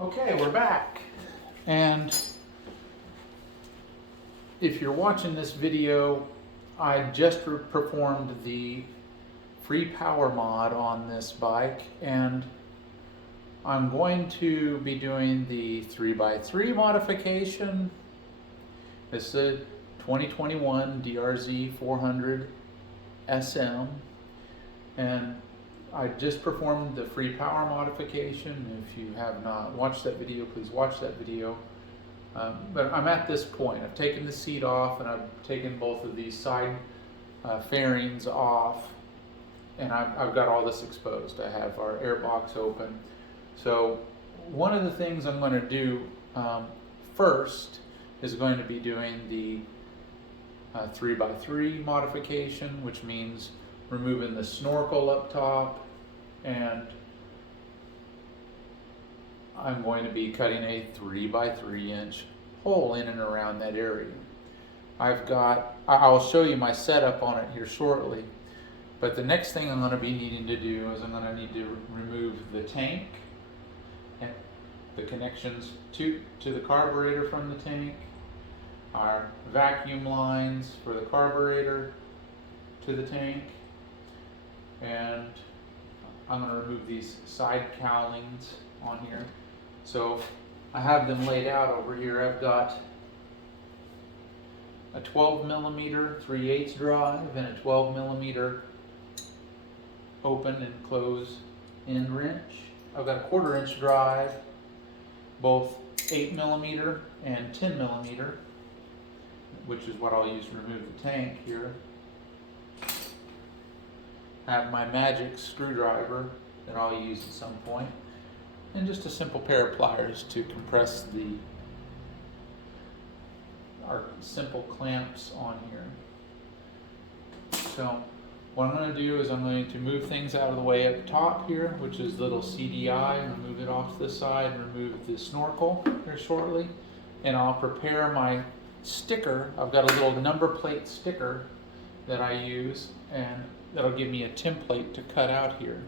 Okay, we're back. And if you're watching this video, I just performed the free power mod on this bike, and I'm going to be doing the 3x3 modification. This is a 2021 DRZ400SM, and I just performed the free power modification. If you have not watched that video, please watch that video. But I'm at this point. I've taken the seat off and I've taken both of these side fairings off, and I've got all this exposed. I have our airbox open. So one of the things I'm going to do first is going to be doing the 3x3 modification, which means removing the snorkel up top, and I'm going to be cutting a 3x3 inch hole in and around that area. I'll show you my setup on it here shortly, but the next thing I'm going to be needing to do is I'm going to need to remove the tank and the connections to the carburetor from the tank, our vacuum lines for the carburetor to the tank, and I'm going to remove these side cowlings on here. So I have them laid out over here. I've got a 12mm 3/8 drive and a 12mm open and close end wrench. I've got a 1/4 inch drive, both 8mm and 10mm, which is what I'll use to remove the tank here. I have my magic screwdriver that I'll use at some point, and just a simple pair of pliers to compress our simple clamps on here. So what I'm going to do is I'm going to move things out of the way up top here, which is little CDI. I'm going to move it off to the side, remove the snorkel here shortly, and I'll prepare my sticker. I've got a little number plate sticker that I use, and that'll give me a template to cut out here.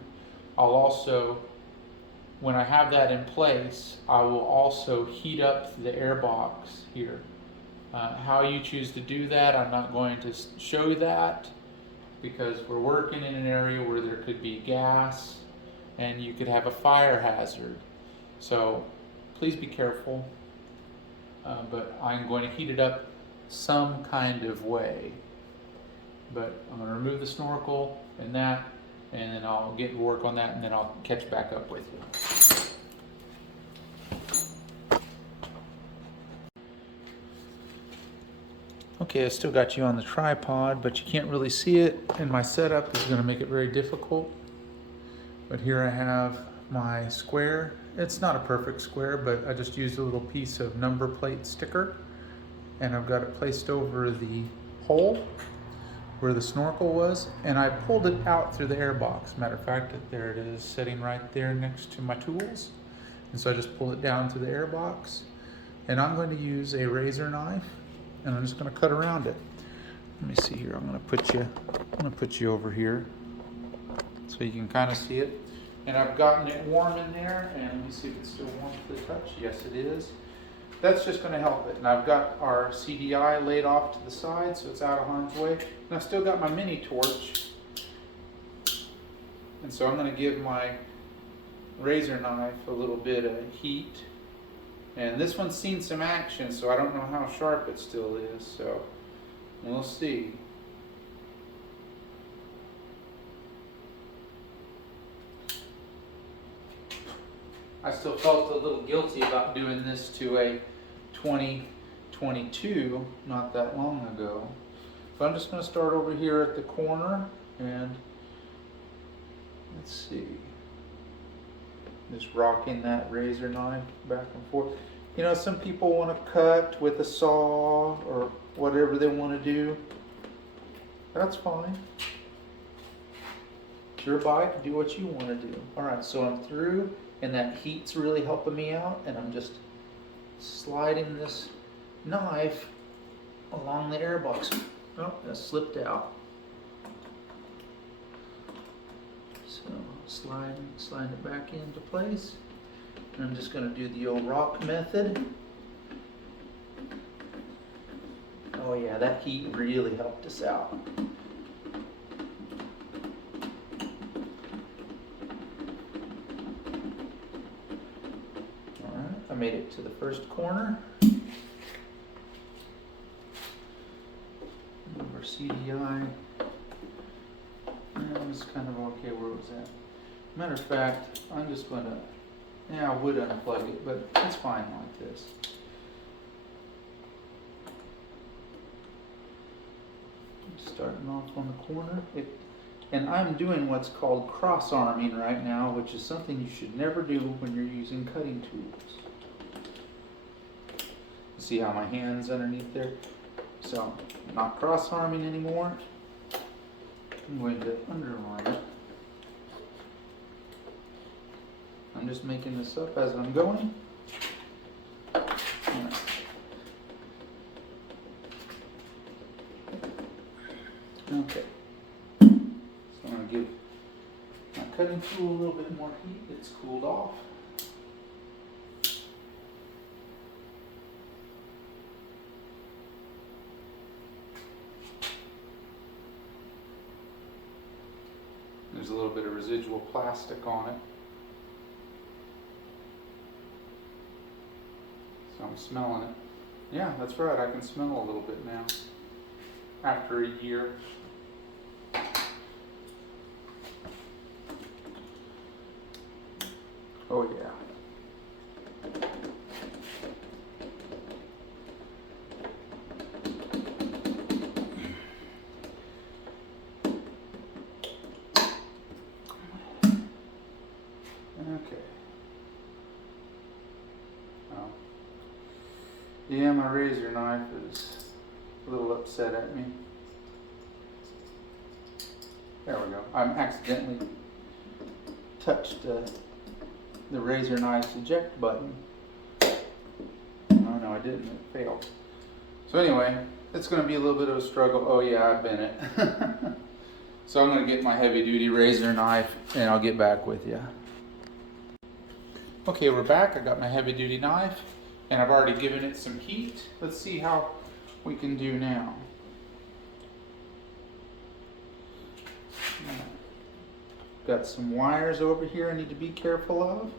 I'll also, when I have that in place, I will also heat up the airbox here. How you choose to do that, I'm not going to show that, because we're working in an area where there could be gas and you could have a fire hazard. So please be careful, but I'm going to heat it up some kind of way. But I'm going to remove the snorkel and that, and then I'll get to work on that, and then I'll catch back up with you. Okay, I still got you on the tripod, but you can't really see it, and my setup is going to make it very difficult. But here I have my square. It's not a perfect square, but I just used a little piece of number plate sticker, and I've got it placed over the hole where the snorkel was, and I pulled it out through the airbox. Matter of fact, there it is, sitting right there next to my tools. And so I just pull it down to the airbox, and I'm going to use a razor knife, and I'm just going to cut around it. Let me see here. I'm going to put you over here so you can kind of see it. And I've gotten it warm in there, and let me see if it's still warm to the touch. Yes, it is. That's just going to help it. And I've got our CDI laid off to the side so it's out of harm's way. And I've still got my mini torch. And so I'm going to give my razor knife a little bit of heat. And this one's seen some action, so I don't know how sharp it still is. So we'll see. I still felt a little guilty about doing this to a 2022 not that long ago. So I'm just going to start over here at the corner, and let's see, just rocking that razor knife back and forth. You know, some people want to cut with a saw or whatever they want to do. That's fine. It's your bike, do what you want to do. Alright, so I'm through, and that heat's really helping me out, and I'm just sliding this knife along the airbox. Oh, that slipped out. So slide it back into place, I'm just going to do the old rock method. Oh yeah, that heat really helped us out. Alright, I made it to the first corner. Over CDI. That was kind of okay where it was at. Matter of fact, I'm just going to, yeah, I would unplug it, but it's fine like this. Starting off on the corner. And I'm doing what's called cross-arming right now, which is something you should never do when you're using cutting tools. See how my hand's underneath there? So, I'm not cross-arming anymore. I'm going to underarm it. I'm just making this up as I'm going. Right. Okay. So I'm going to give my cutting tool a little bit more heat. It's cooled off. There's a little bit of residual plastic on it. So I'm smelling it. Yeah, that's right, I can smell a little bit now. After a year. Oh yeah. Okay. Oh. Yeah, my razor knife is a little upset at me. There we go. I accidentally touched the razor knife's eject button. Oh no, I didn't. It failed. So anyway, it's going to be a little bit of a struggle. Oh yeah, I've been it. So I'm going to get my heavy duty razor knife and I'll get back with you. Okay, we're back. I got my heavy duty knife and I've already given it some heat. Let's see how we can do now. Got some wires over here I need to be careful of.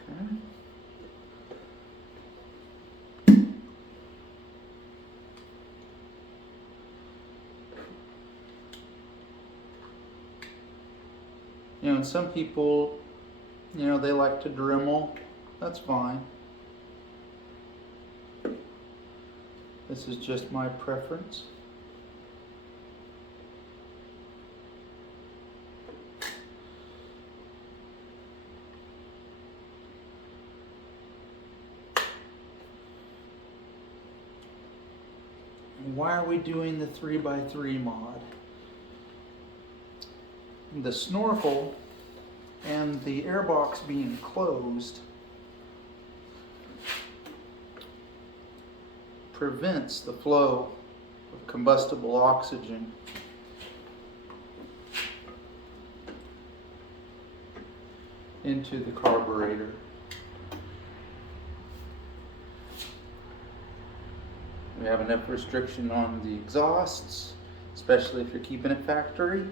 Okay. You know, and some people, you know, they like to Dremel. That's fine. This is just my preference. Why are we doing the 3x3 mod? The Snorkel and the airbox being closed prevents the flow of combustible oxygen into the carburetor. We have enough restriction on the exhausts, especially if you're keeping it factory.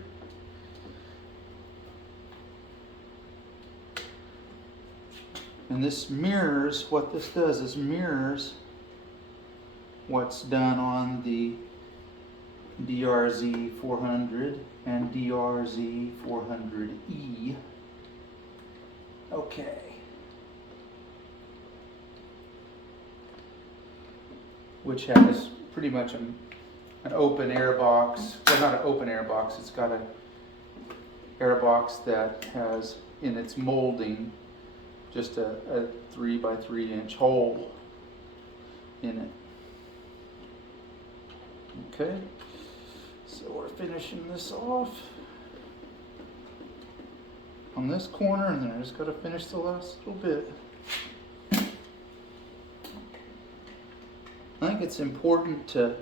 And this mirrors, what this does is mirrors what's done on the DRZ400 and DRZ400E. Okay. Which has pretty much an open air box. Well, not an open air box, it's got an air box that has in its molding just a 3x3 inch hole in it. Okay, so we're finishing this off on this corner, and then I just got to finish the last little bit. I think it's important to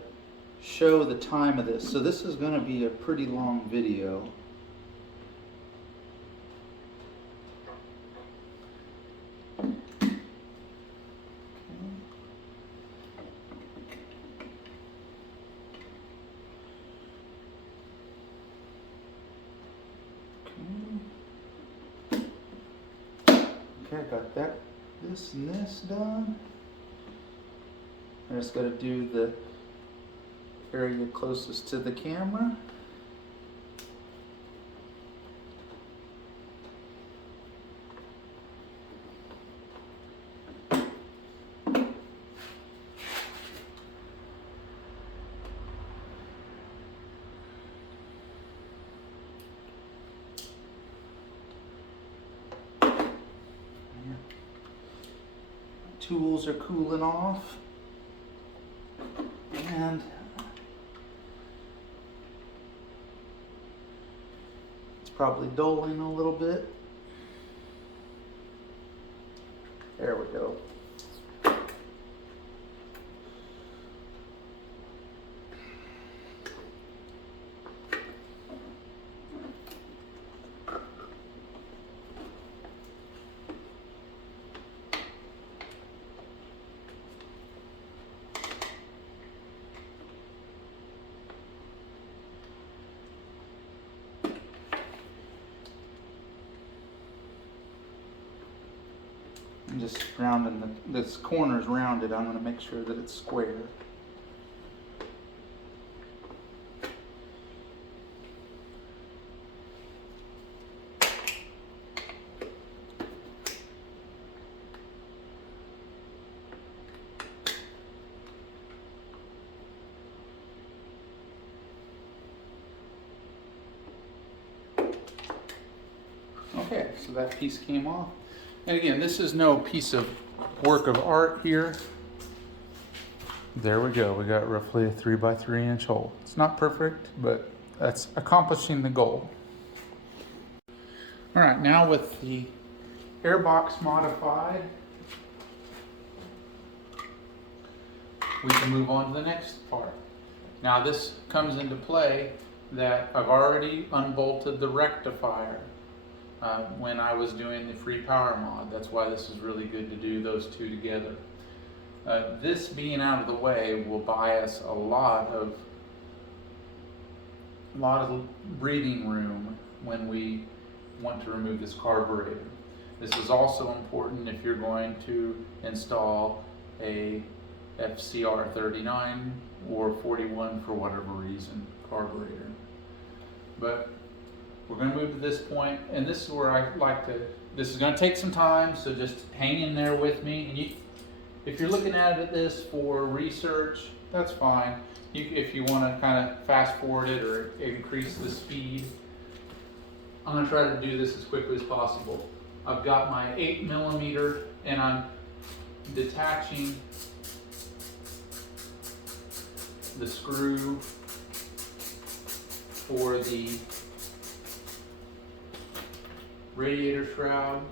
show the time of this. So this is going to be a pretty long video. Okay, I got that, this and this done. I just got to do the area closest to the camera. Tools are cooling off, and it's probably dulling a little bit. There we go. I'm just rounding this corner's rounded. I'm going to make sure that it's square. Okay, so that piece came off. And again, this is no piece of work of art here. There we go. We got roughly a 3x3 inch hole. It's not perfect, but that's accomplishing the goal. All right, now with the airbox modified, we can move on to the next part. Now this comes into play that I've already unbolted the rectifier. When I was doing the free power mod. That's why this is really good to do those two together. This being out of the way will buy us a lot of breathing room when we want to remove this carburetor. This is also important if you're going to install a FCR 39 or 41 for whatever reason carburetor. But we're going to move to this point, and this is where I like to, this is going to take some time, so just hang in there with me. And if you're looking at this for research, that's fine. If you want to kind of fast forward it or increase the speed, I'm going to try to do this as quickly as possible. I've got my 8mm, and I'm detaching the screw for the radiator shroud,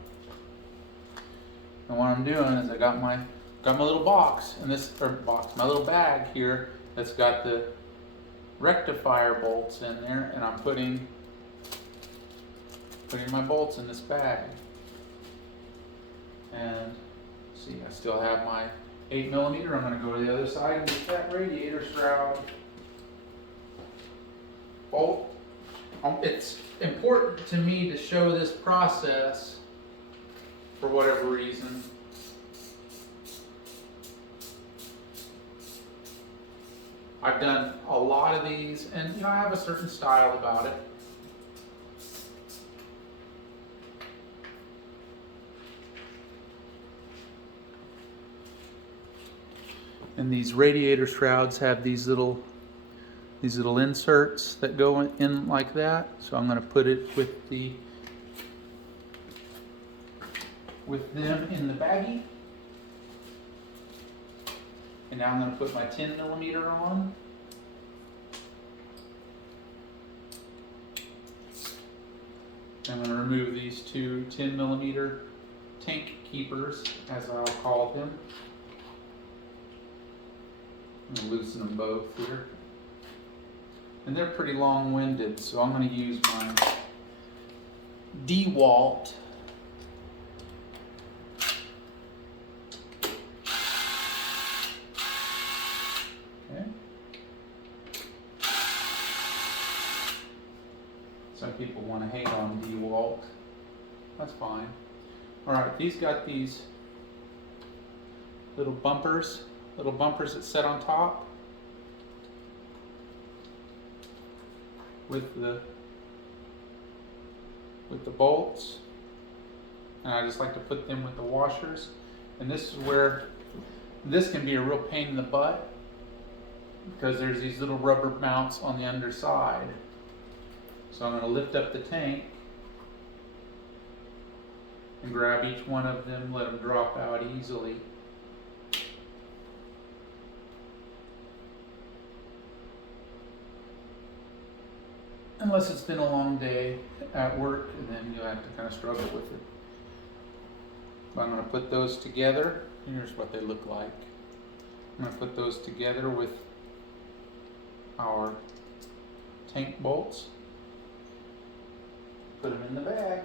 and what I'm doing is I got my little box, and my little bag here that's got the rectifier bolts in there, and I'm putting my bolts in this bag. And see, I still have my 8mm. I'm going to go to the other side and get that radiator shroud bolt. It's important to me to show this process for whatever reason. I've done a lot of these, and I have a certain style about it. And these radiator shrouds have these little inserts that go in like that. So I'm going to put it with them in the baggie. And now I'm going to put my 10mm on. I'm going to remove these two 10mm tank keepers, as I'll call them. I'm going to loosen them both here. And they're pretty long-winded, so I'm going to use my DeWalt Some people want to hate on DeWalt. That's fine. Alright, these got these little bumpers that set on top with the bolts. And I just like to put them with the washers. And this is where this can be a real pain in the butt, because there's these little rubber mounts on the underside. So I'm going to lift up the tank and grab each one of them, let them drop out easily. Unless it's been a long day at work, and then you'll have to kind of struggle with it. But I'm going to put those together. Here's what they look like. I'm going to put those together with our tank bolts. Put them in the bag.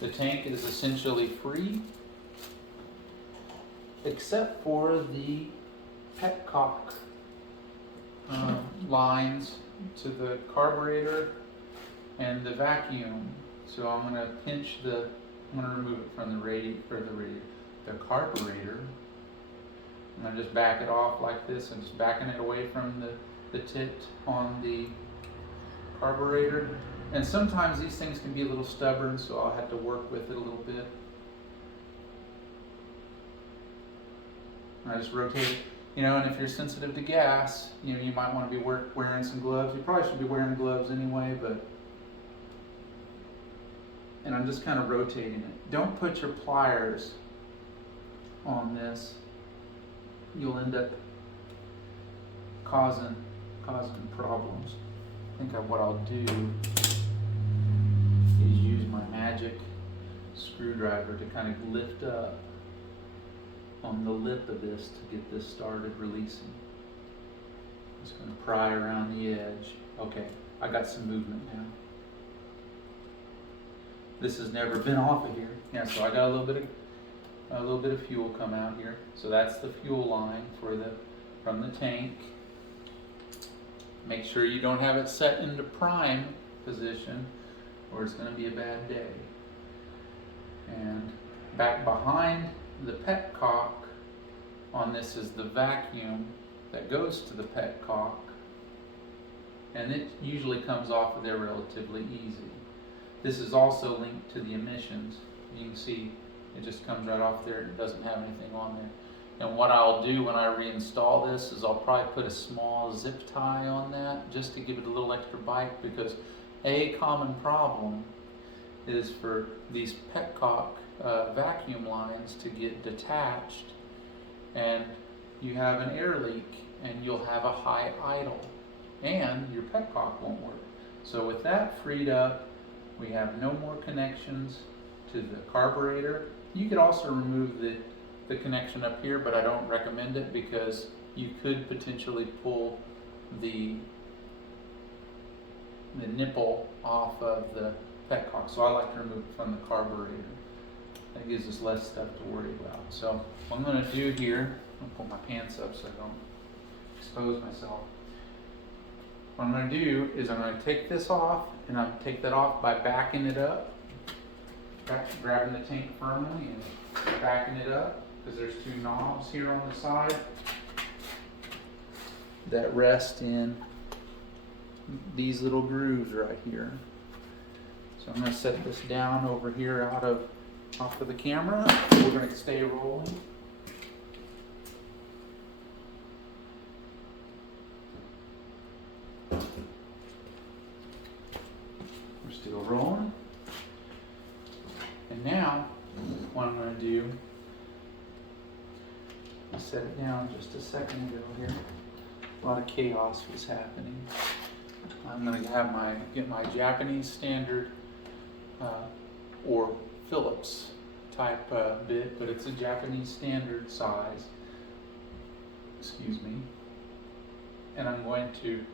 The tank is essentially free, except for the petcock lines to the carburetor and the vacuum. So I'm going to I'm going to remove it from the carburetor. I'm going to just back it off like this and just backing it away from the tit on the carburetor. And sometimes these things can be a little stubborn, so I'll have to work with it a little bit. And I just rotate, and if you're sensitive to gas, you might want to be wearing some gloves. You probably should be wearing gloves anyway, and I'm just kind of rotating it. Don't put your pliers on this. You'll end up causing problems. I think what I'll do is use my magic screwdriver to kind of lift up on the lip of this to get this started releasing. Just going to pry around the edge. Okay, I got some movement now. This has never been off of here. Yeah, so I got a little bit of fuel come out here. So that's the fuel line from the tank. Make sure you don't have it set into prime position, or it's going to be a bad day. And back behind the petcock on this is the vacuum that goes to the petcock, and it usually comes off of there relatively easy. This is also linked to the emissions. You can see it just comes right off there. It doesn't have anything on there. And what I'll do when I reinstall this is I'll probably put a small zip tie on that just to give it a little extra bite, because a common problem is for these petcock vacuum lines to get detached, and you have an air leak and you'll have a high idle and your petcock won't work. So with that freed up, we have no more connections to the carburetor. You could also remove the connection up here, but I don't recommend it, because you could potentially pull the nipple off of the petcock. So I like to remove it from the carburetor. That gives us less stuff to worry about. So what I'm going to do here, I'm going to pull my pants up so I don't expose myself. What I'm going to do is I'm going to take this off, and I'm going to take that off by backing it up, grabbing the tank firmly and backing it up, because there's two knobs here on the side that rest in these little grooves right here. So I'm going to set this down over here off of the camera. We're going to stay rolling. We're still rolling. And now what I'm going to do, I set it down just a second ago here. A lot of chaos was happening. I'm going to get my Japanese standard or Phillips type bit, but it's a Japanese standard size. Excuse me. And I'm going to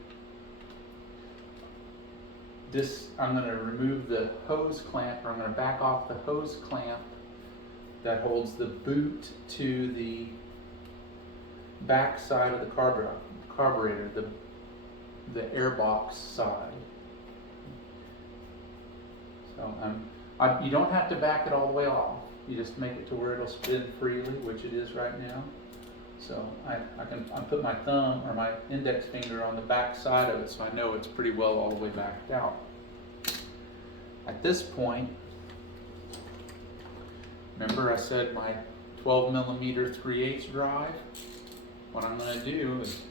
remove the hose clamp, or I'm going to back off the hose clamp that holds the boot to the back side of the carburetor, the airbox side. So you don't have to back it all the way off. You just make it to where it'll spin freely, which it is right now. So I put my thumb or my index finger on the back side of it, so I know it's pretty well all the way backed out. At this point, remember I said my 12mm 3/8 drive? What I'm going to do is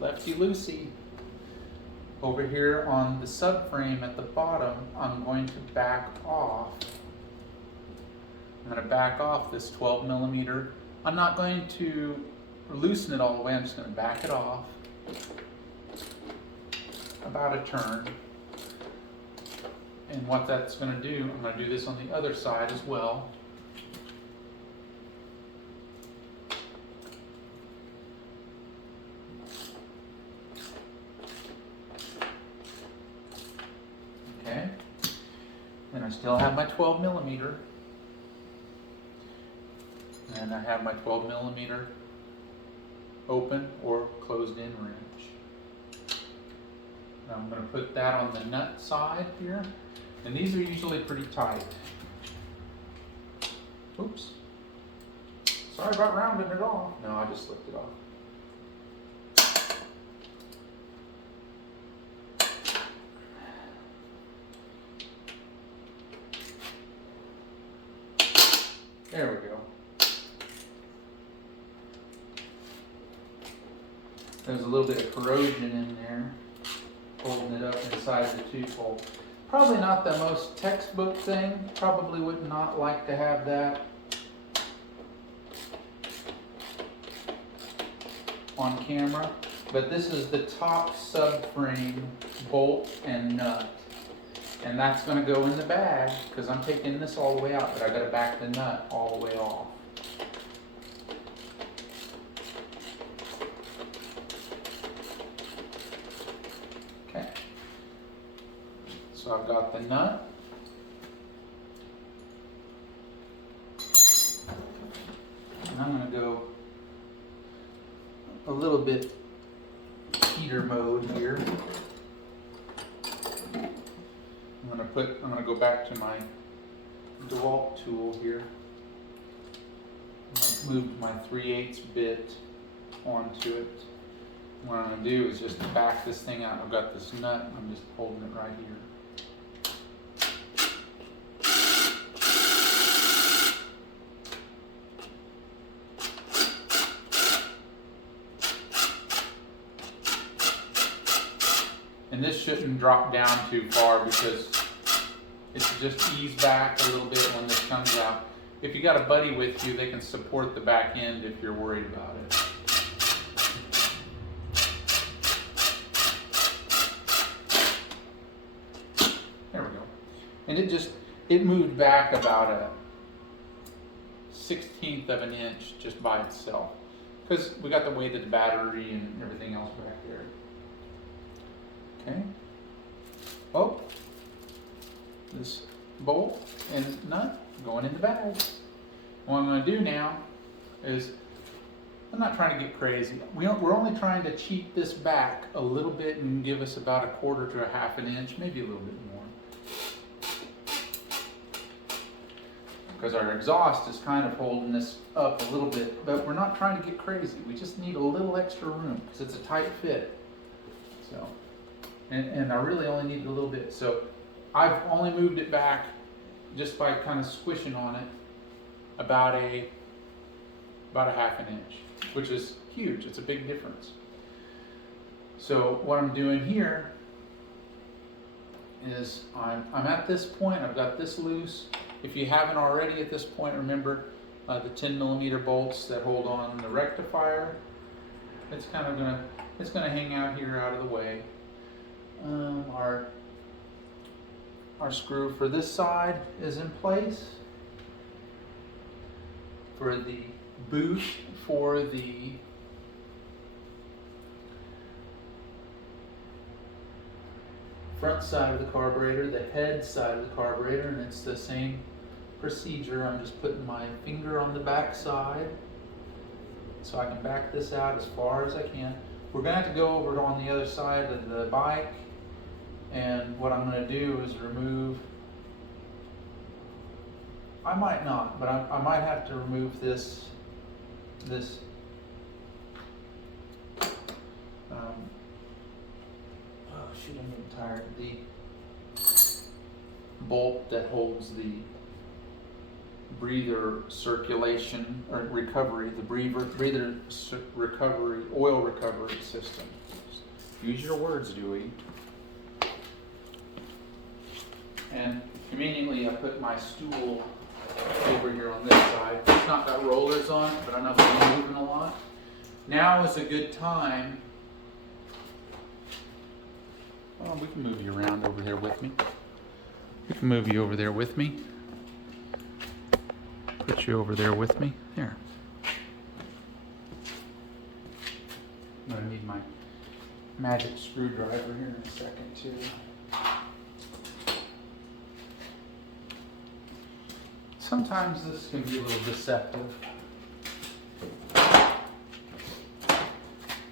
lefty-loosey. Over here on the subframe at the bottom, I'm going to back off. I'm going to back off this 12mm. I'm not going to loosen it all the way, I'm just going to back it off about a turn. And what that's going to do, I'm going to do this on the other side as well. Okay, and I still have my 12mm, and I have my 12mm open or closed in wrench. Now I'm going to put that on the nut side here, and these are usually pretty tight. Oops, sorry about rounding it off. No, I just slipped it off. There we go. There's a little bit of corrosion in there, holding it up inside the tooth hole. Probably not the most textbook thing. Probably would not like to have that on camera. But this is the top subframe bolt and nut. And that's going to go in the bag because I'm taking this all the way out, but I got to back the nut all the way off. Okay. So I've got the nut. And I'm going to go a little bit heater mode here. I'm going to go back to my DeWalt tool here. I've moved my 3/8 bit onto it. What I'm going to do is just back this thing out. I've got this nut, I'm just holding it right here. And this shouldn't drop down too far because it should just ease back a little bit when this comes out. If you got a buddy with you, they can support the back end if you're worried about it. There we go. And it moved back about a 1/16 of an inch just by itself, because we got the weight of the battery and everything else back there. Okay. Oh, this bolt and nut going in the bag. What I'm going to do now is, I'm not trying to get crazy. We're only trying to cheat this back a little bit and give us about 1/4 to 1/2 an inch, maybe a little bit more. Because our exhaust is kind of holding this up a little bit, but we're not trying to get crazy. We just need a little extra room because it's a tight fit. So, and I really only needed a little bit. So I've only moved it back just by kind of squishing on it about 1/2 an inch, which is huge. It's a big difference. So what I'm doing here is I'm at this point, I've got this loose. If you haven't already at this point, remember the 10mm bolts that hold on the rectifier. It's kind of gonna hang out here out of the way. Our screw for this side is in place. for the boot for the front side of the carburetor, the head side of the carburetor, and it's the same procedure. I'm just putting my finger on the back side so I can back this out as far as I can. We're going to have to go over on the other side of the bike, and what I'm going to do is remove, I might not, but I might have to remove this oh shoot, I'm getting tired. The bolt that holds the breather circulation or recovery, the recovery, oil recovery system. Use your words, Dewey. And conveniently, I put my stool over here on this side. It's not got rollers on it, but I'm not going to be moving a lot. Now is a good time. Oh, we can move you around over there with me. We can move you over there with me. Put you over there with me. There. I'm going to need my magic screwdriver here in a second, too. Sometimes this can be a little deceptive.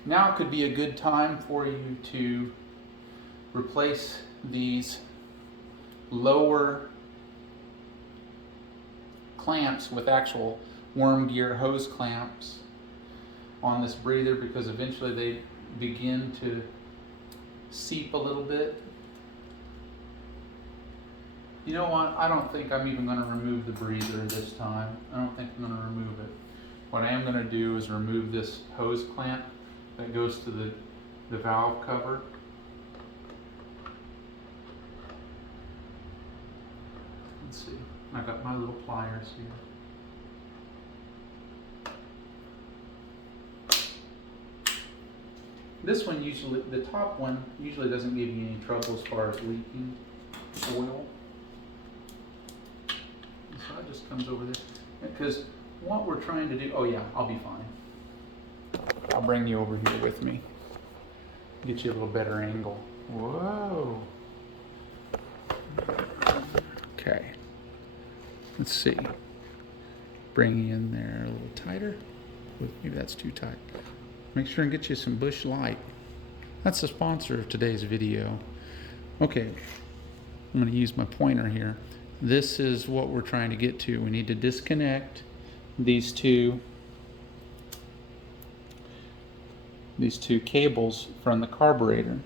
Now could be a good time for you to replace these lower clamps with actual worm gear hose clamps on this breather, because eventually they begin to seep a little bit. You know what? I don't think I'm even going to remove the breather this time. I don't think I'm going to remove it. What I am going to do is remove this hose clamp that goes to the valve cover. Let's see. I've got my little pliers here. This one usually, the top one usually doesn't give you any trouble as far as leaking oil. So it just comes over there. Because what we're trying to do, oh yeah, I'll be fine. I'll bring you over here with me. Get you a little better angle. Whoa. Okay. Let's see. Bring you in there a little tighter. Maybe that's too tight. Make sure and get you some Bush Light. That's the sponsor of today's video. Okay. I'm going to use my pointer here. This is what we're trying to get to. We need to disconnect these two cables from the carburetor.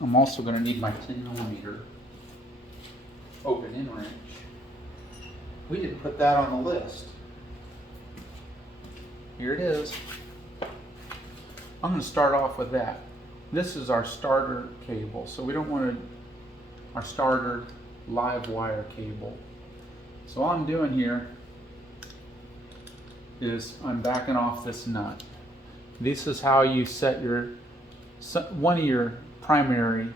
I'm also going to need my 10mm open-in wrench. We didn't put that on the list. Here it is. I'm going to start off with that. This is our starter cable, so we don't want our starter live wire cable. So all I'm doing here is I'm backing off this nut. This is how you set one of your primary,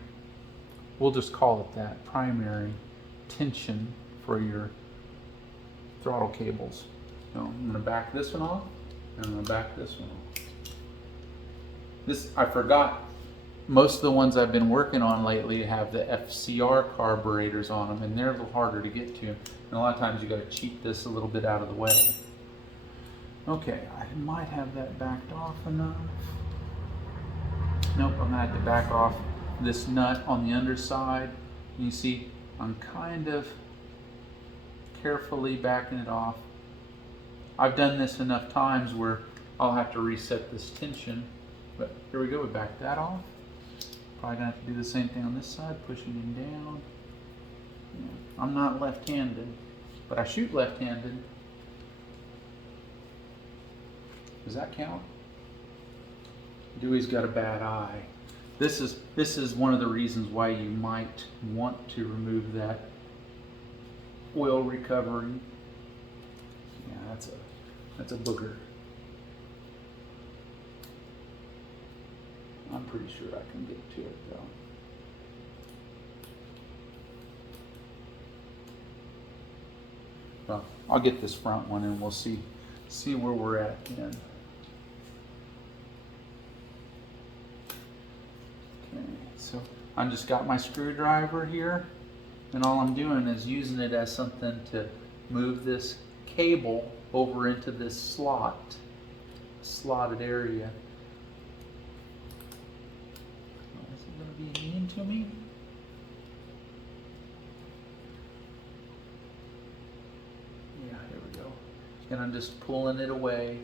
we'll just call it that, primary tension for your throttle cables. So I'm going to back this one off, and I'm going to back this one off. This, I forgot, most of the ones I've been working on lately have the FCR carburetors on them, and they're a little harder to get to. And a lot of times you got to cheat this a little bit out of the way. Okay, I might have that backed off enough. Nope, I'm going to have to back off this nut on the underside. You see, I'm kind of carefully backing it off. I've done this enough times where I'll have to reset this tension. But here we go, we back that off. Probably gonna have to do the same thing on this side, pushing him down. Yeah. I'm not left-handed, but I shoot left-handed. Does that count? Dewey's got a bad eye. This is one of the reasons why you might want to remove that oil recovery. Yeah, that's a booger. I'm pretty sure I can get to it though. Well, I'll get this front one and we'll see see where we're at then. Okay, so I just got my screwdriver here, and all I'm doing is using it as something to move this cable over into this slotted area. Is it going to be mean to me? Yeah, here we go. And I'm just pulling it away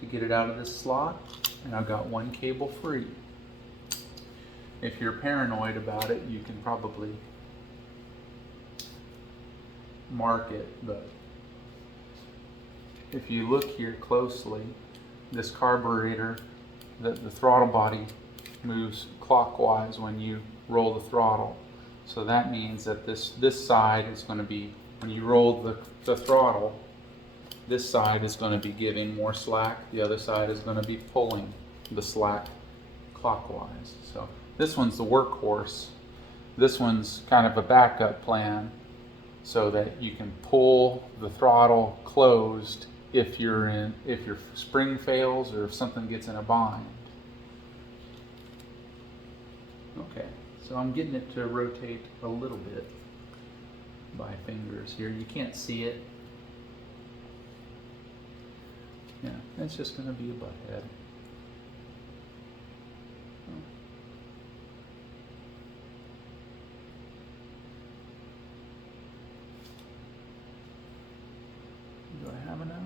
to get it out of this slot, and I've got one cable free. If you're paranoid about it, you can probably mark it, but if you look here closely, this carburetor, the throttle body moves clockwise when you roll the throttle. So that means that this side is going to be, when you roll the throttle, this side is going to be giving more slack, the other side is going to be pulling the slack clockwise. So this one's the workhorse. This one's kind of a backup plan so that you can pull the throttle closed if your spring fails or if something gets in a bind. Okay, so I'm getting it to rotate a little bit by fingers here. You can't see it. Yeah, it's just going to be a butt head. Do I have enough?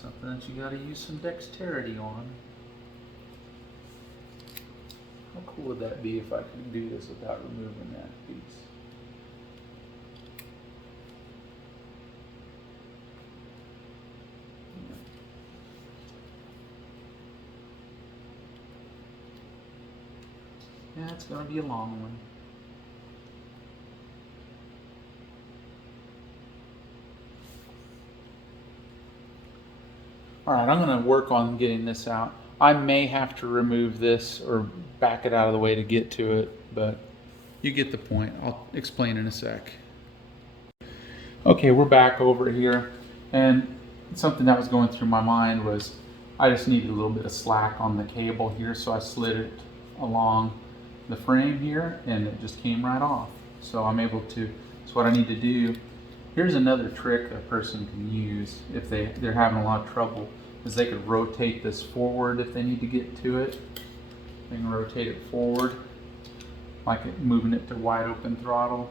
Something that you got to use some dexterity on. How cool would that be if I could do this without removing that piece? Yeah, it's going to be a long one. All right, I'm going to work on getting this out. I may have to remove this or back it out of the way to get to it, but you get the point. I'll explain in a sec. Okay, we're back over here, and something that was going through my mind was I just needed a little bit of slack on the cable here, so I slid it along the frame here, and it just came right off. So I'm able to, so what I need to do, here's another trick a person can use if they're having a lot of trouble, is they could rotate this forward if they need to get to it. They can rotate it forward, like moving it to wide open throttle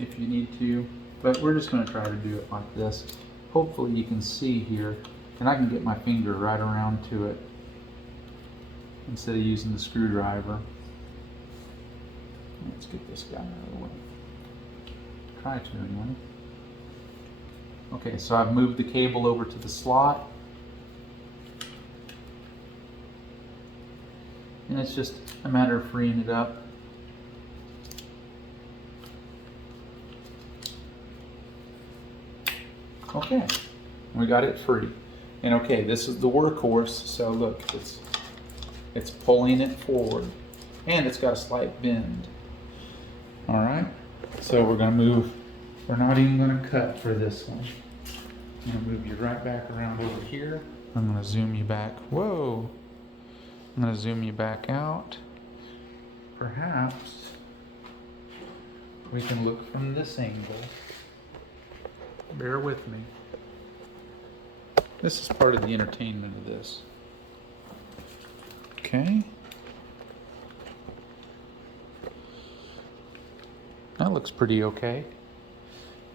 if you need to. But we're just going to try to do it like this. Hopefully you can see here, and I can get my finger right around to it instead of using the screwdriver. Let's get this guy out of the way. Try to anyway. Okay, so I've moved the cable over to the slot. And it's just a matter of freeing it up. Okay, we got it free. And okay, this is the workhorse, so look, it's pulling it forward. And it's got a slight bend. All right, so we're gonna move, we're not even gonna cut for this one. I'm gonna move you right back around over here. I'm gonna zoom you back, whoa. I'm gonna zoom you back out. Perhaps we can look from this angle. Bear with me. This is part of the entertainment of this. Okay. That looks pretty okay.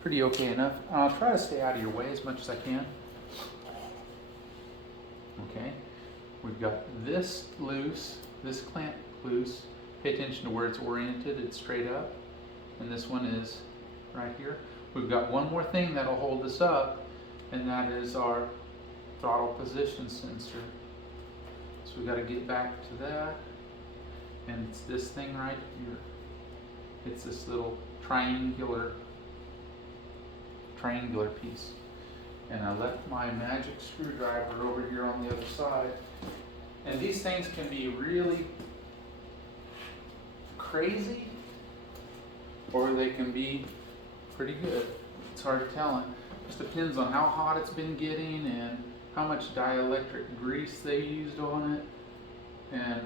Pretty okay enough. I'll try to stay out of your way as much as I can. Okay. We've got this loose, this clamp loose. Pay attention to where it's oriented. It's straight up. And this one is right here. We've got one more thing that'll hold this up, and that is our throttle position sensor. So we've got to get back to that. And it's this thing right here. It's this little triangular piece. And I left my magic screwdriver over here on the other side. And these things can be really crazy, or they can be pretty good. It's hard to tell. It just depends on how hot it's been getting and how much dielectric grease they used on it, and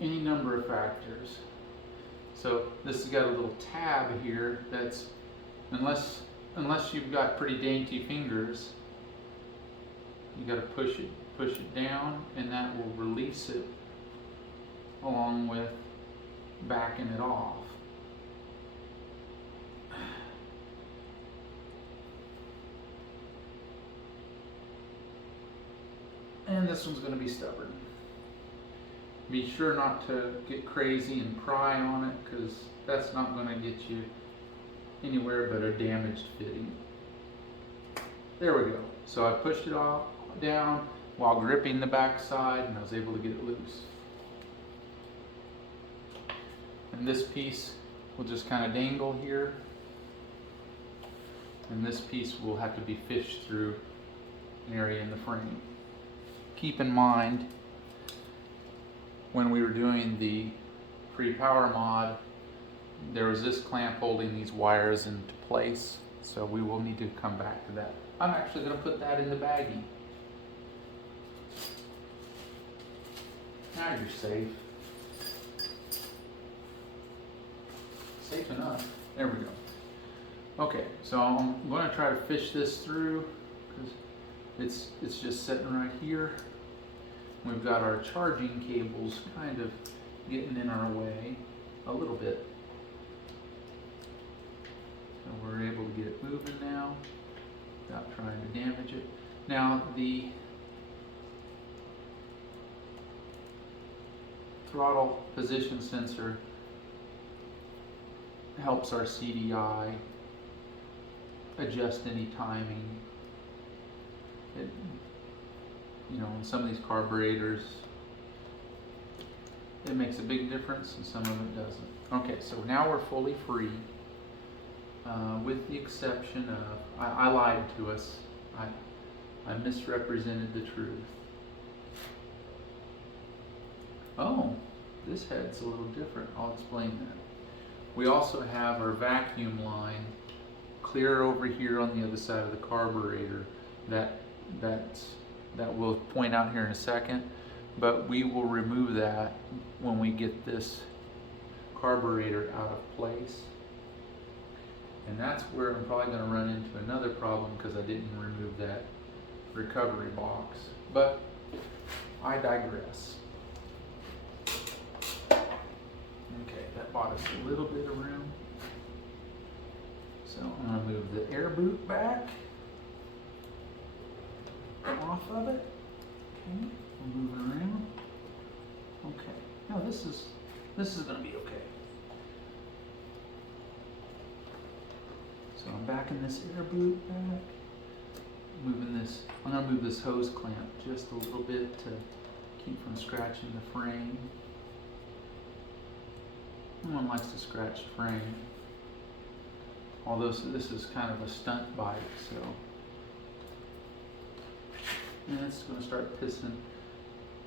any number of factors. So this has got a little tab here that's, unless you've got pretty dainty fingers, you got to push it down, and that will release it along with backing it off. And this one's going to be stubborn. Be sure not to get crazy and pry on it, because that's not going to get you anywhere but a damaged fitting. There we go. So I pushed it all down while gripping the back side, and I was able to get it loose. And this piece will just kind of dangle here, and this piece will have to be fished through an area in the frame. Keep in mind, when we were doing the free power mod, there was this clamp holding these wires into place, so we will need to come back to that. I'm actually going to put that in the baggie. Now you're safe. Safe enough. There we go. Okay, so I'm going to try to fish this through, because it's just sitting right here. We've got our charging cables kind of getting in our way a little bit. So we're able to get it moving now without trying to damage it. Now the throttle position sensor helps our CDI adjust any timing. You know, in some of these carburetors, it makes a big difference, and some of it doesn't. Okay, so now we're fully free, with the exception of, I lied to us. I misrepresented the truth. Oh, this head's a little different. I'll explain that. We also have our vacuum line clear over here on the other side of the carburetor. That we'll point out here in a second, but we will remove that when we get this carburetor out of place. And that's where I'm probably going to run into another problem, because I didn't remove that recovery box. But I digress. Okay, that bought us a little bit of room. So I'm going to move the air boot back off of it. Okay, we'll move it around. Okay, now this is going to be okay. So I'm backing this air boot back, moving this. I'm going to move this hose clamp just a little bit to keep from scratching the frame. No one likes to scratch the frame, although this is kind of a stunt bike, so. And it's going to start pissing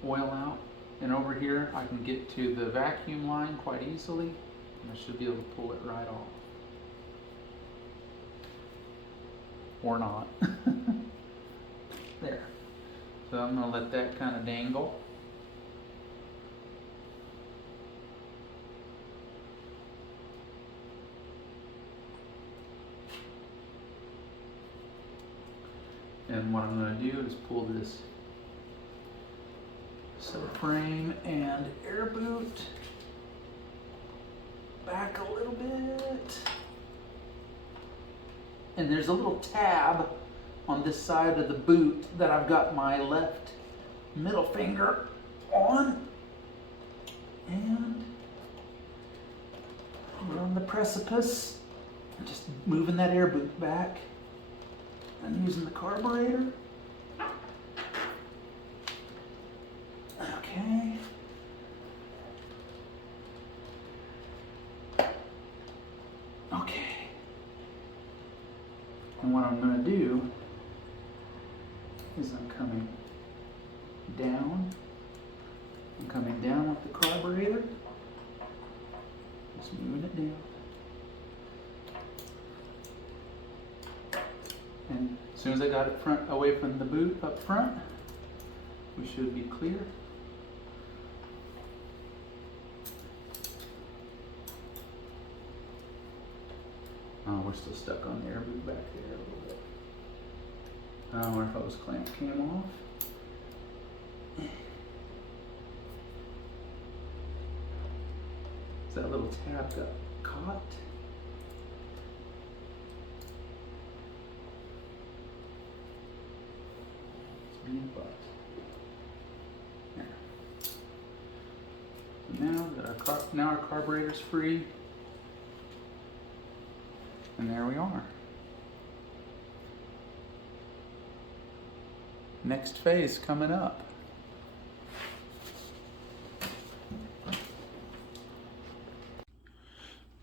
oil out. And over here, I can get to the vacuum line quite easily, and I should be able to pull it right off. Or not. There. So I'm going to let that kind of dangle. And what I'm going to do is pull this subframe and air boot back a little bit. And there's a little tab on this side of the boot that I've got my left middle finger on. And we're on the precipice. I'm just moving that air boot back. I'm using the carburetor. Okay. Okay. And what I'm going to do is I'm coming down. I'm coming down with the carburetor. Just moving it down. And as soon as I got it away from the boot up front, we should be clear. Oh, we're still stuck on the air boot back there a little bit. Our hose clamp came off. So that little tab got caught. But now our carburetor's free, and there we are. Next phase coming up.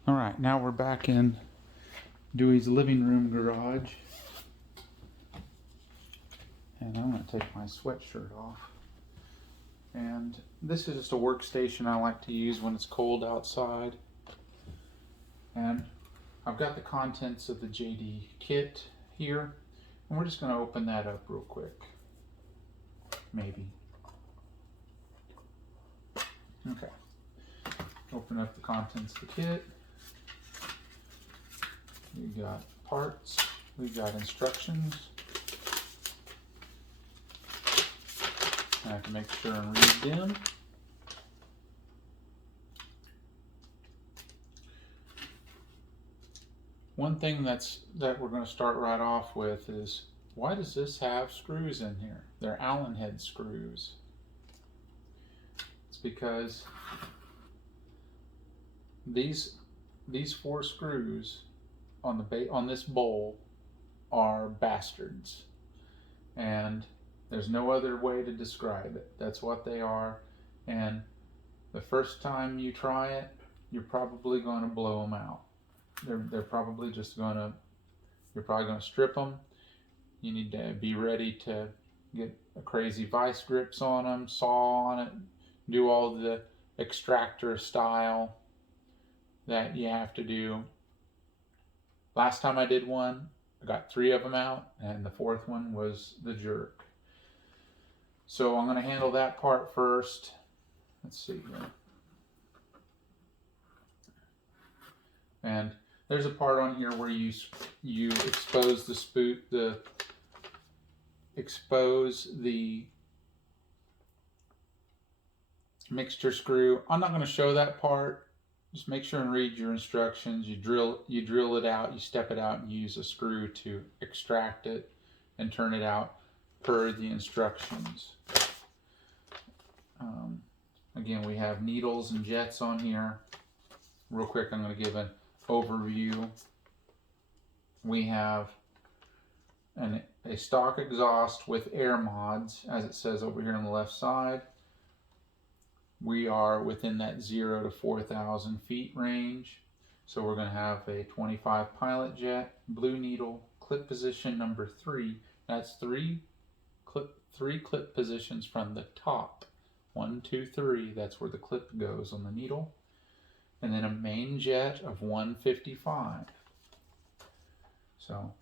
All right, now we're back in Dewey's living room garage. And I'm going to take my sweatshirt off. And this is just a workstation I like to use when it's cold outside. And I've got the contents of the JD kit here. And we're just going to open that up real quick. Maybe. Okay. Open up the contents of the kit. We've got parts. We've got instructions. I have to make sure and read them. One thing that we're going to start right off with is, why does this have screws in here? They're Allen head screws. It's because these 4 screws on this bowl are bastards, and there's no other way to describe it. That's what they are. And the first time you try it, you're probably going to blow them out. They're probably just going to, you're probably going to strip them. You need to be ready to get a crazy vice grips on them, saw on it, do all the extractor style that you have to do. Last time I did one, I got 3 of them out, and the 4th one was the jerk. So I'm going to handle that part first. Let's see here. And there's a part on here where you expose the mixture screw. I'm not going to show that part. Just make sure and read your instructions. You drill it out, you step it out, and use a screw to extract it and turn it out per the instructions. Again, we have needles and jets on here. Real quick, I'm going to give an overview. We have a stock exhaust with air mods, as it says over here on the left side. We are within that 0 to 4,000 feet range. So we're going to have a 25 pilot jet, blue needle, clip position number 3. That's 3 clip positions from the top. 1, 2, 3. That's where the clip goes on the needle. And then a main jet of 155. So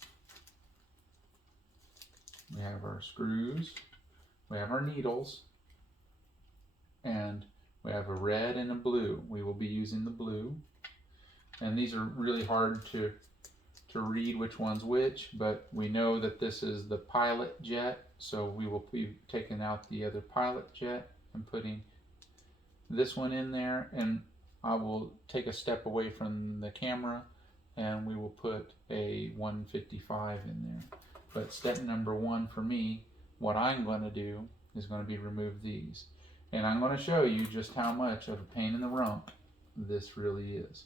we have our screws, we have our needles, and we have a red and a blue. We will be using the blue. And these are really hard to read which one's which, but we know that this is the pilot jet, so we will be taking out the other pilot jet and putting this one in there, and I will take a step away from the camera and we will put a 155 in there. But step number 1 for me, what I'm going to do is going to be remove these. And I'm going to show you just how much of a pain in the rump this really is.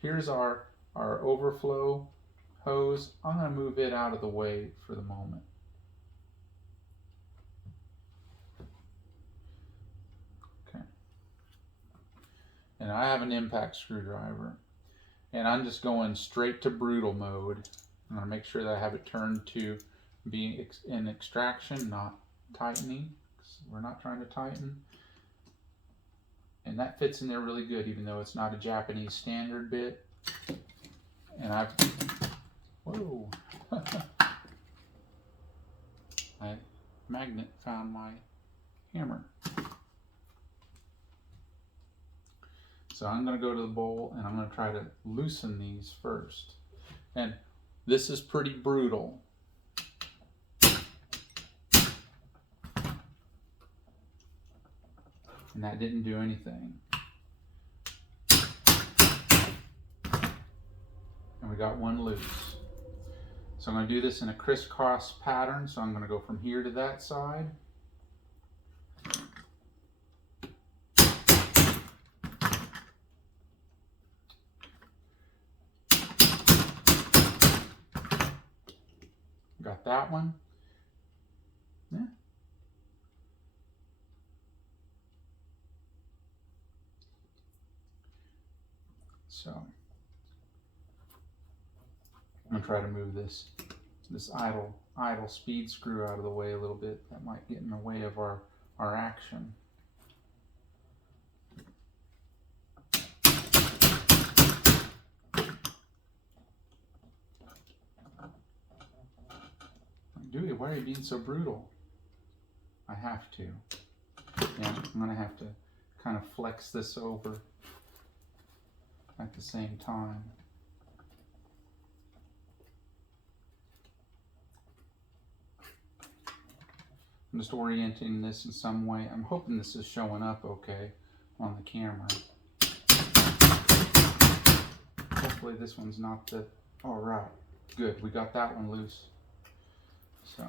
Here's our overflow hose. I'm going to move it out of the way for the moment. Okay. And I have an impact screwdriver. And I'm just going straight to brutal mode. I'm going to make sure that I have it turned to being in extraction, not tightening. We're not trying to tighten. And that fits in there really good, even though it's not a Japanese standard bit. And I've, whoa, my magnet found my hammer. So I'm going to go to the bowl and I'm going to try to loosen these first. And this is pretty brutal. And that didn't do anything. And we got one loose. So I'm going to do this in a crisscross pattern. So I'm going to go from here to that side. Got that one. Yeah. So I'm gonna try to move this idle speed screw out of the way a little bit. That might get in the way of our action. Dewey, why are you being so brutal? I have to. Yeah, I'm gonna have to kind of flex this over at the same time. I'm just orienting this in some way. I'm hoping this is showing up okay on the camera. Hopefully this one's not the... All right, good, we got that one loose. So,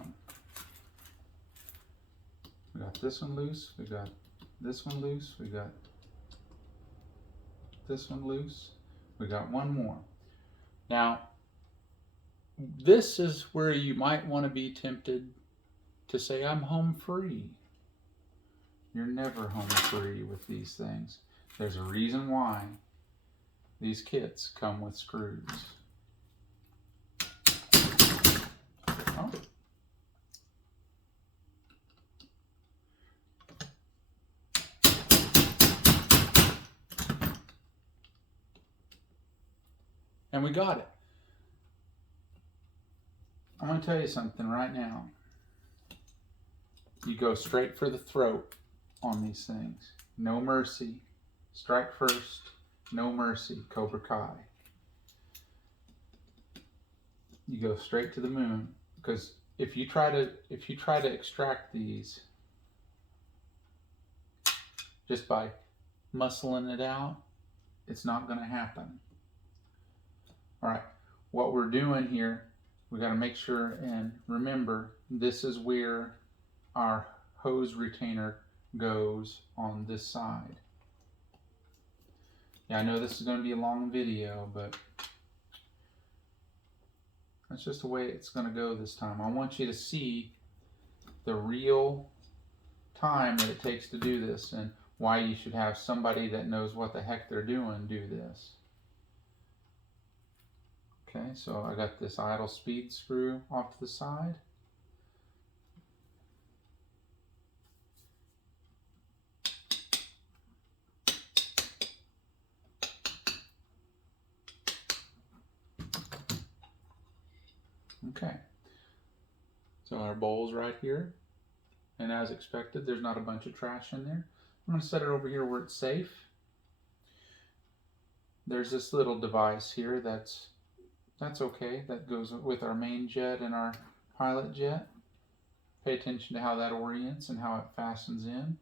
we got this one loose, we got this one loose, we got this one loose, we got one more. Now, this is where you might want to be tempted to say, I'm home free. You're never home free with these things. There's a reason why these kits come with screws. Oh. And we got it. I'm going to tell you something right now. You go straight for the throat on these things. No mercy. Strike first. No mercy. Cobra Kai. You go straight to the moon, because if you try to extract these just by muscling it out, it's not going to happen. All right, what we're doing here, we got to make sure and remember, this is where our hose retainer goes on this side. Yeah, I know this is going to be a long video, but that's just the way it's going to go this time. I want you to see the real time that it takes to do this and why you should have somebody that knows what the heck they're doing do this. Okay, so I got this idle speed screw off to the side. Okay, so our bowl's right here, and as expected, there's not a bunch of trash in there. I'm going to set it over here where it's safe. There's this little device here that's okay. That goes with our main jet and our pilot jet. Pay attention to how that orients and how it fastens in.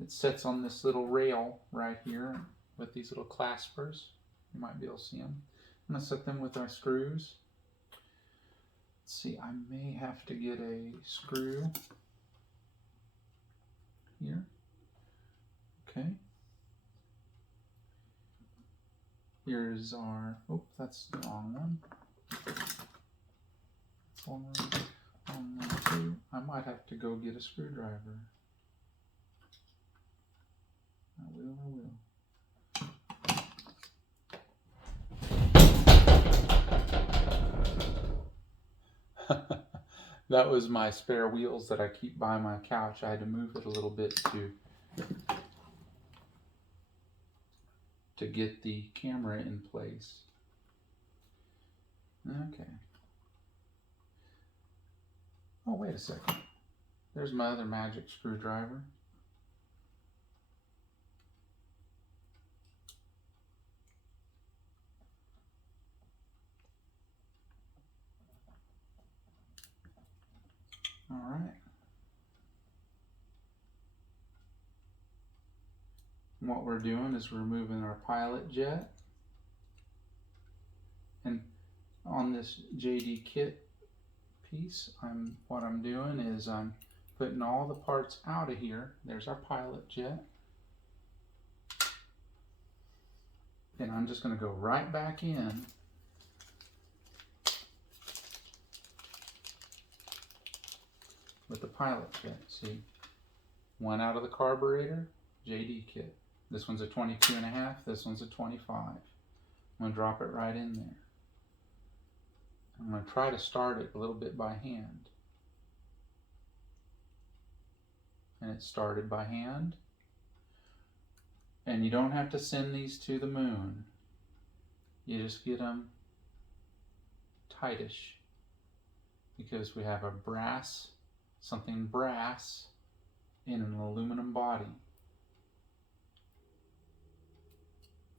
It sits on this little rail right here with these little claspers. You might be able to see them. I'm going to set them with our screws. Let's see, I may have to get a screw here. Okay. Here's our, oh, that's the wrong one. One, two. I might have to go get a screwdriver. I will. That was my spare wheels that I keep by my couch. I had to move it a little bit to get the camera in place. Okay. Oh, wait a second. There's my other magic screwdriver. All right. And what we're doing is we're moving our pilot jet. And on this JD kit piece, what I'm doing is I'm putting all the parts out of here. There's our pilot jet. And I'm just going to go right back in with the pilot jet. See, one out of the carburetor, JD kit. This one's a 22.5, this one's a 25. I'm going to drop it right in there. I'm going to try to start it a little bit by hand. And it started by hand. And you don't have to send these to the moon. You just get them tightish. Because we have a something brass in an aluminum body.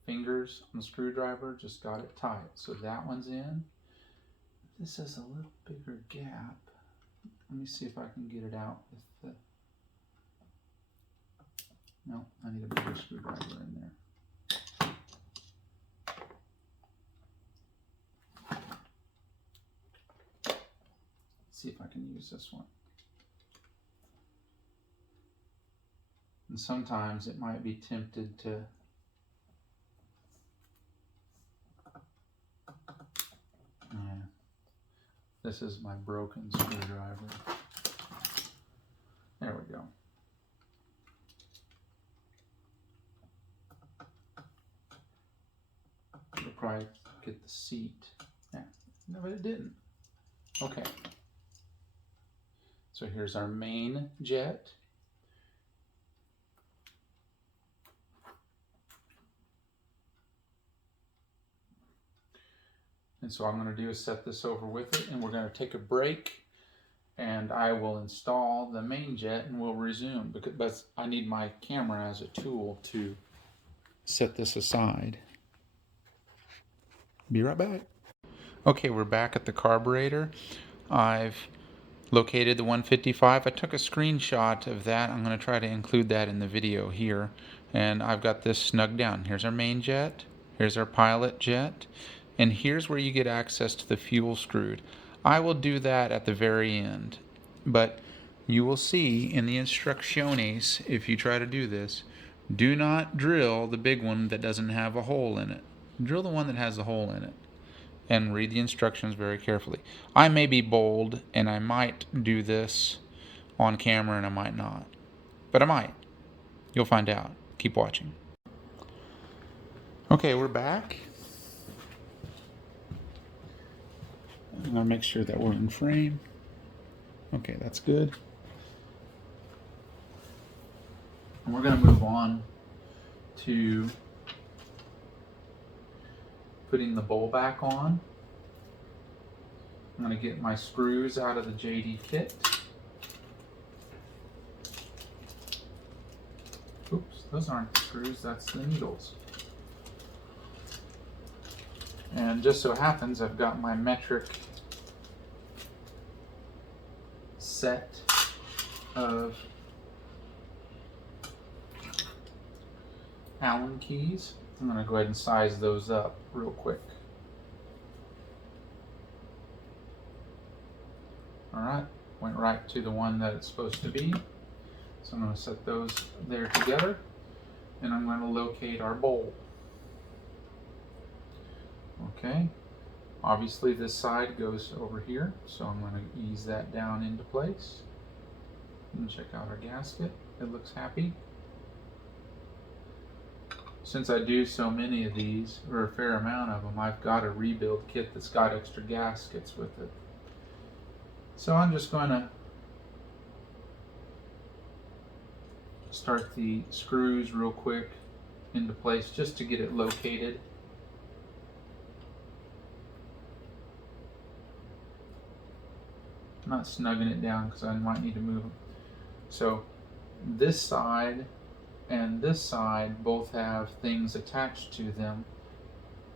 Fingers on the screwdriver just got it tight. So that one's in. This has a little bigger gap. Let me see if I can get it out with the... No, I need a bigger screwdriver in there. See if I can use this one. And sometimes it might be tempted to this is my broken screwdriver. There we go. It'll probably get the seat. Yeah, no, but it didn't. Okay. So here's our main jet. And so what I'm going to do is set this over with it, and we're going to take a break, and I will install the main jet and we'll resume, because I need my camera as a tool to set this aside. Be right back. Okay, we're back at the carburetor. I've located the 155. I took a screenshot of that. I'm going to try to include that in the video here. And I've got this snug down. Here's our main jet. Here's our pilot jet. And here's where you get access to the fuel screwed. I will do that at the very end. But you will see in the instrucciones, if you try to do this, do not drill the big one that doesn't have a hole in it. Drill the one that has a hole in it. And read the instructions very carefully. I may be bold, and I might do this on camera, and I might not. But I might. You'll find out. Keep watching. Okay, we're back. I'm going to make sure that we're in frame. Okay, that's good. And we're going to move on to putting the bowl back on. I'm going to get my screws out of the JD kit. Oops, those aren't the screws, that's the needles. And just so happens I've got my metric set of Allen keys. I'm going to go ahead and size those up real quick. Alright, went right to the one that it's supposed to be. So I'm going to set those there together, and I'm going to locate our bowl. Okay, obviously this side goes over here, so I'm going to ease that down into place. And check out our gasket, it looks happy. Since I do so many of these, or a fair amount of them, I've got a rebuild kit that's got extra gaskets with it. So I'm just going to start the screws real quick into place just to get it located. I'm not snugging it down because I might need to move them. So this side and this side both have things attached to them.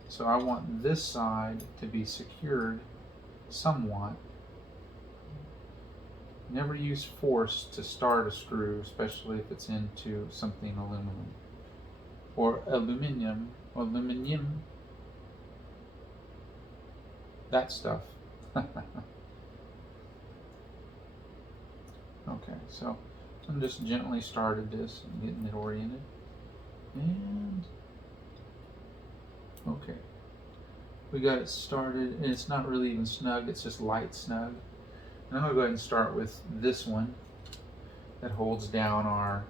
So I want this side to be secured somewhat. Never use force to start a screw, especially if it's into something aluminum. Or aluminium, that stuff. Okay, so I'm just gently started this and getting it oriented. And okay, we got it started, and it's not really even snug, it's just light snug. And I'm going to go ahead and start with this one that holds down our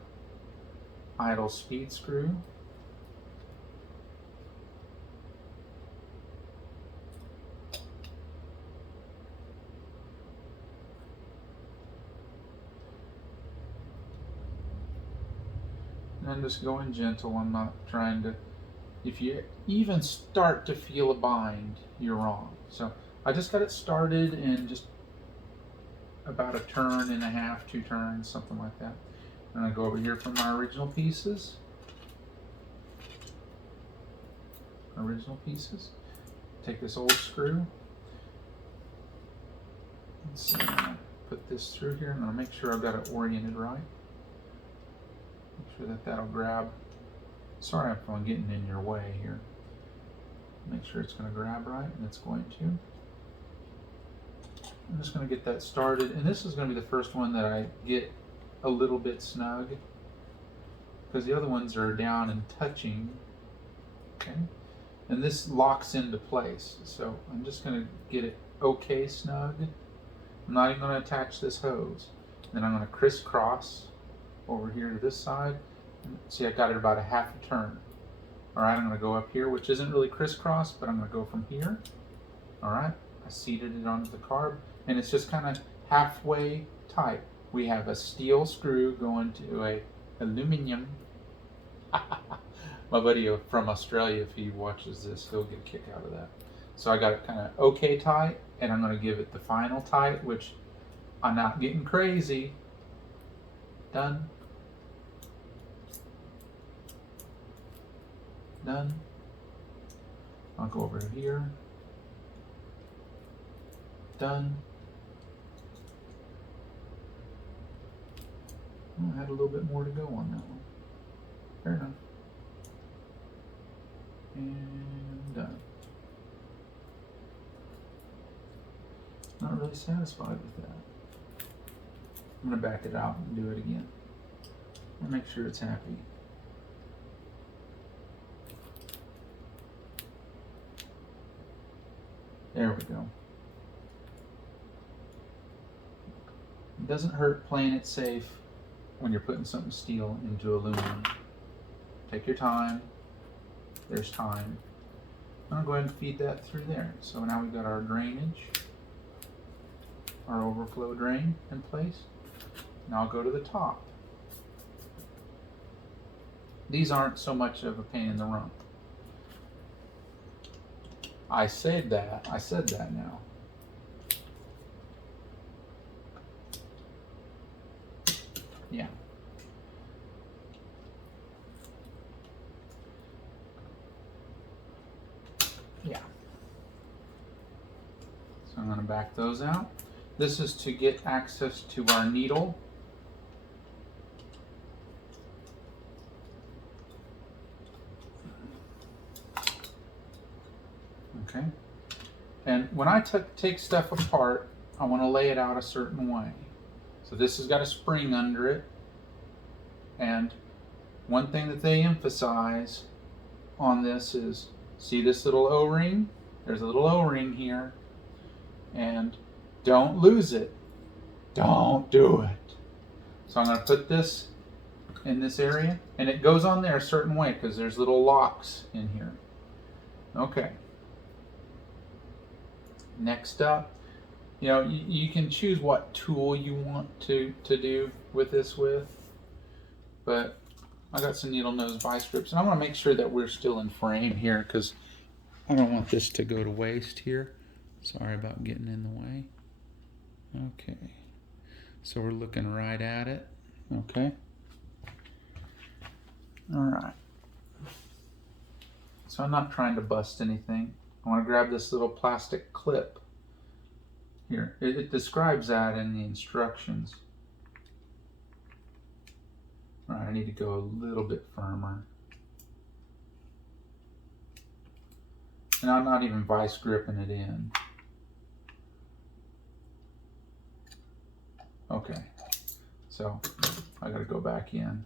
idle speed screw. And I'm just going gentle. I'm not trying to, if you even start to feel a bind, you're wrong. So I just got it started in just about a turn and a half, 2 turns, something like that. And I go over here for my original pieces. Take this old screw. Let's see, I'm gonna put this through here, and I'll make sure I've got it oriented right. Make sure that that'll grab. Sorry if I'm getting in your way here. Make sure it's going to grab right, and it's going to. I'm just going to get that started, and this is going to be the first one that I get a little bit snug, because the other ones are down and touching. Okay, and this locks into place, so I'm just going to get it okay snug. I'm not even going to attach this hose. Then I'm going to crisscross over here to this side. See, I got it about a half a turn. All right, I'm going to go up here, which isn't really crisscross, but I'm going to go from here. All right, I seated it onto the carb, and it's just kind of halfway tight. We have a steel screw going to a aluminum. My buddy from Australia, if he watches this, he'll get a kick out of that. So I got it kind of okay tight, and I'm going to give it the final tight, which I'm not getting crazy. Done. Done. I'll go over here. Done. Oh, I had a little bit more to go on that one. Fair enough. And done. Not really satisfied with that. I'm going to back it out and do it again. And make sure it's happy. There we go. It doesn't hurt playing it safe when you're putting something steel into aluminum. Take your time. There's time. I'm going to go ahead and feed that through there. So now we've got our drainage, our overflow drain in place. Now I'll go to the top. These aren't so much of a pain in the rump. I said that now. Yeah. Yeah. So I'm going to back those out. This is to get access to our needle. Okay. And when I take stuff apart, I want to lay it out a certain way. So this has got a spring under it. And one thing that they emphasize on this is, see this little O-ring? There's a little O-ring here. And don't lose it. Don't do it. So I'm going to put this in this area. And it goes on there a certain way because there's little locks in here. Okay. Next up, you know, you can choose what tool you want to do with this with, but I got some needle nose vice grips, and I want to make sure that we're still in frame here because I don't want this to go to waste here. Sorry about getting in the way. Okay, so we're looking right at it. Okay. All right. So I'm not trying to bust anything. I want to grab this little plastic clip here. It describes that in the instructions. All right, I need to go a little bit firmer. And I'm not even vice gripping it in. Okay, so I gotta go back in.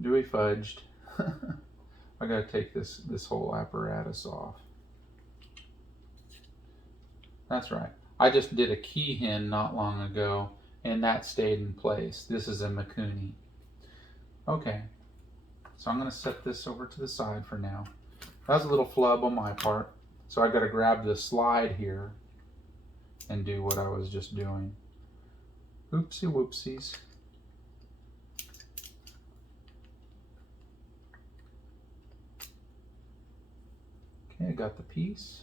Dewey fudged. I gotta take this whole apparatus off. That's right. I just did a key hin not long ago, and that stayed in place. This is a Mikuni. Okay, so I'm gonna set this over to the side for now. That was a little flub on my part, so I gotta grab the slide here and do what I was just doing. Oopsie whoopsies. Okay, I got the piece,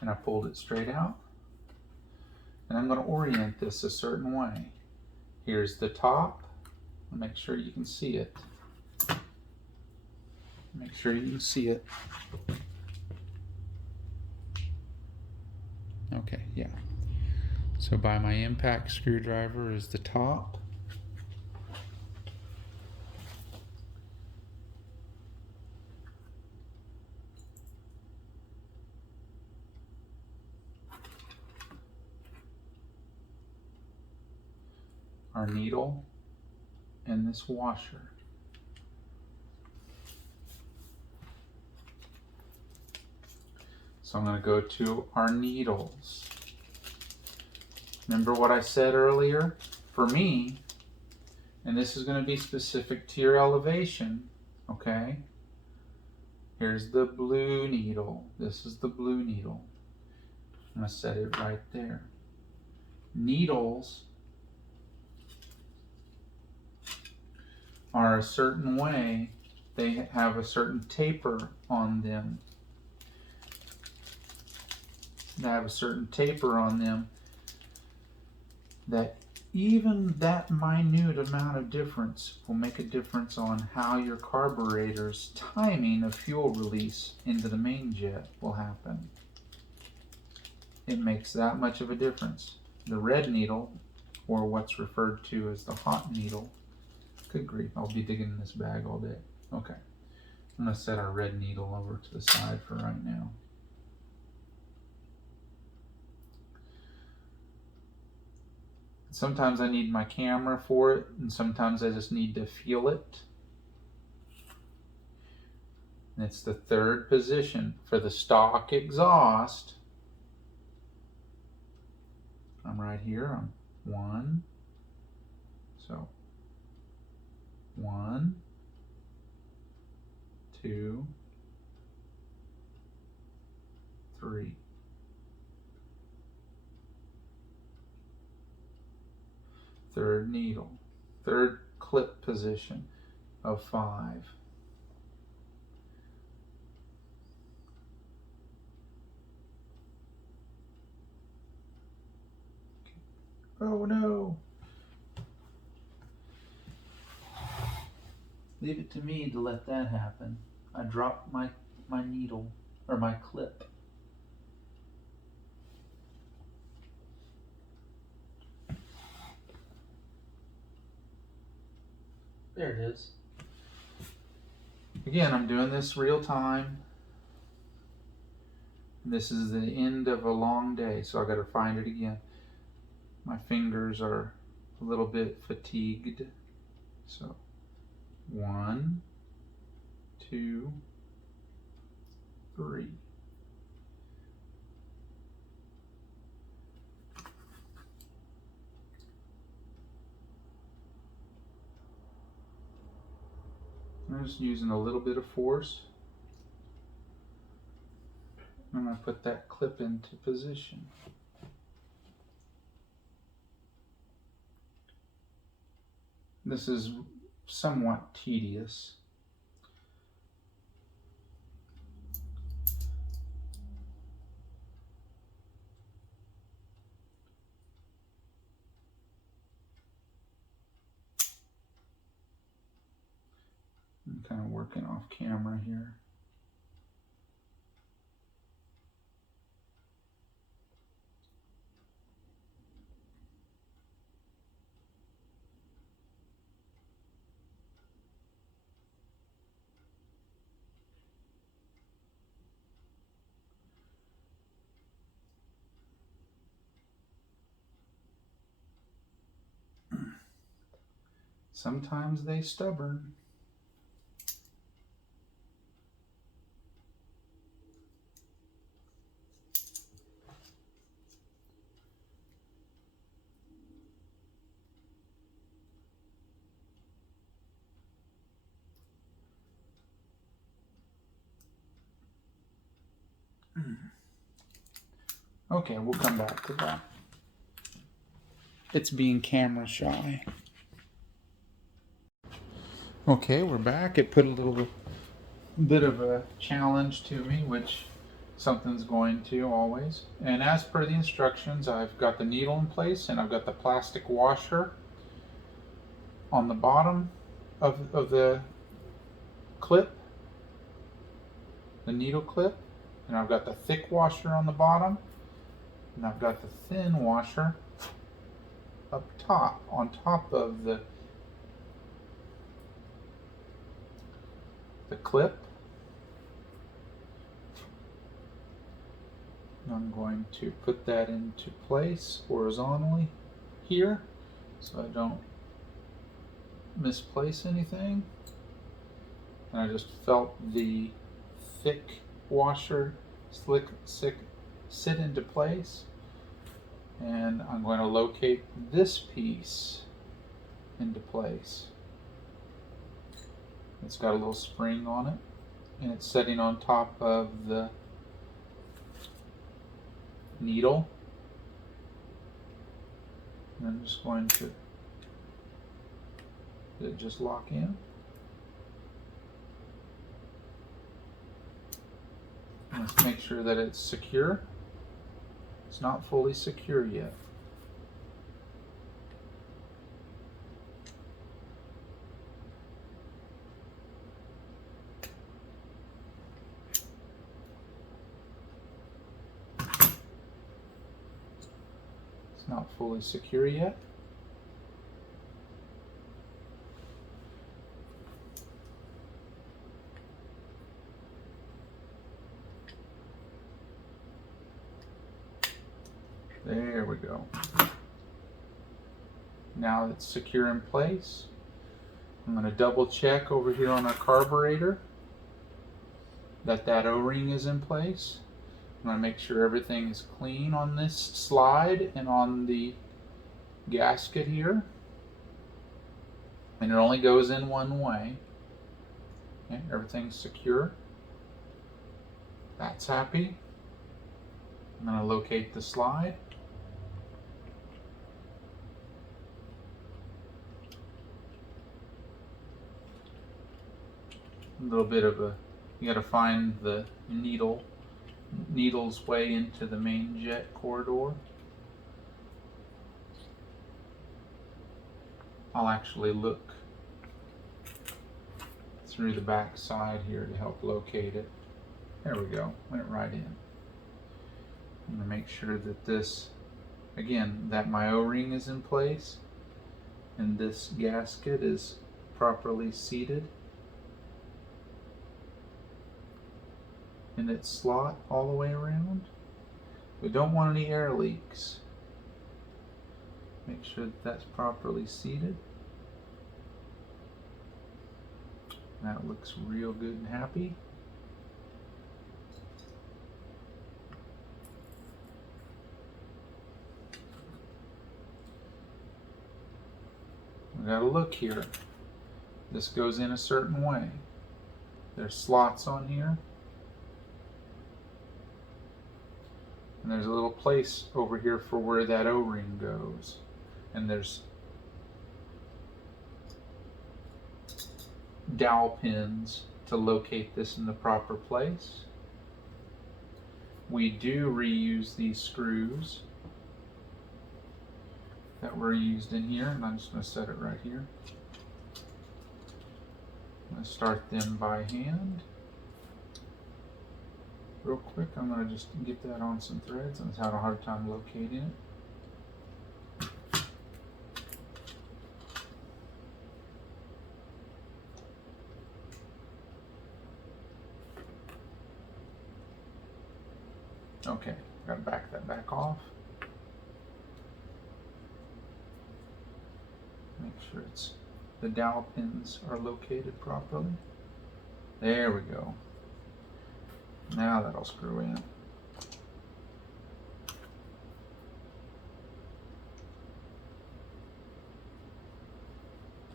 and I pulled it straight out, and I'm going to orient this a certain way. Here's the top. Make sure you can see it. Make sure you can see it. Okay, yeah. So by my impact screwdriver is the top. Our needle and this washer. So I'm going to go to our needles. Remember what I said earlier? For me, and this is going to be specific to your elevation, okay? Here's the blue needle. This is the blue needle. I'm going to set it right there. Needles are a certain way. They have a certain taper on them. They have a certain taper on them that even that minute amount of difference will make a difference on how your carburetor's timing of fuel release into the main jet will happen. It makes that much of a difference. The red needle, or what's referred to as the hot needle, good grief, I'll be digging in this bag all day. Okay, I'm going to set our red needle over to the side for right now. Sometimes I need my camera for it, and sometimes I just need to feel it. And it's the third position for the stock exhaust. I'm right here. I'm 1. So 1, 2, 3. Third needle, third clip position of 5. Oh no! Leave it to me to let that happen. I dropped my needle, or my clip. There it is. Again, I'm doing this real time. This is the end of a long day, so I got to find it again. My fingers are a little bit fatigued. So 1, 2, 3. I'm just using a little bit of force. I'm going to put that clip into position. This is somewhat tedious. I'm kind of working off camera here. Sometimes they stubborn. Okay, we'll come back to that. It's being camera shy. Okay, we're back. It put a little bit of a challenge to me, which something's going to always. And as per the instructions, I've got the needle in place and I've got the plastic washer on the bottom of the clip, the needle clip, and I've got the thick washer on the bottom, and I've got the thin washer up top, on top of the clip. And I'm going to put that into place horizontally here so I don't misplace anything. And I just felt the thick washer sit into place. And I'm going to locate this piece into place. It's got a little spring on it, and it's sitting on top of the needle. And I'm just going to let it just lock in. Let's make sure that it's secure. It's not fully secure yet. It's not fully secure yet. There we go. Now it's secure in place. I'm going to double check over here on our carburetor that O-ring is in place. I'm going to make sure everything is clean on this slide and on the gasket here. And it only goes in one way. Okay, everything's secure. That's happy. I'm going to locate the slide. A little bit of a, you got to find the needle's way into the main jet corridor. I'll actually look through the back side here to help locate it. There we go, went right in. I'm going to make sure that this, again, that my O-ring is in place and this gasket is properly seated in its slot all the way around. We don't want any air leaks. Make sure that that's properly seated. That looks real good and happy. We gotta look here. This goes in a certain way. There's slots on here. And there's a little place over here for where that O-ring goes. And there's dowel pins to locate this in the proper place. We do reuse these screws that were used in here, and I'm just going to set it right here. I'm going to start them by hand. Real quick, I'm going to just get that on some threads. I was having a hard time locating it. Okay, gotta back that back off. Make sure the dowel pins are located properly. There we go. Now that'll screw in.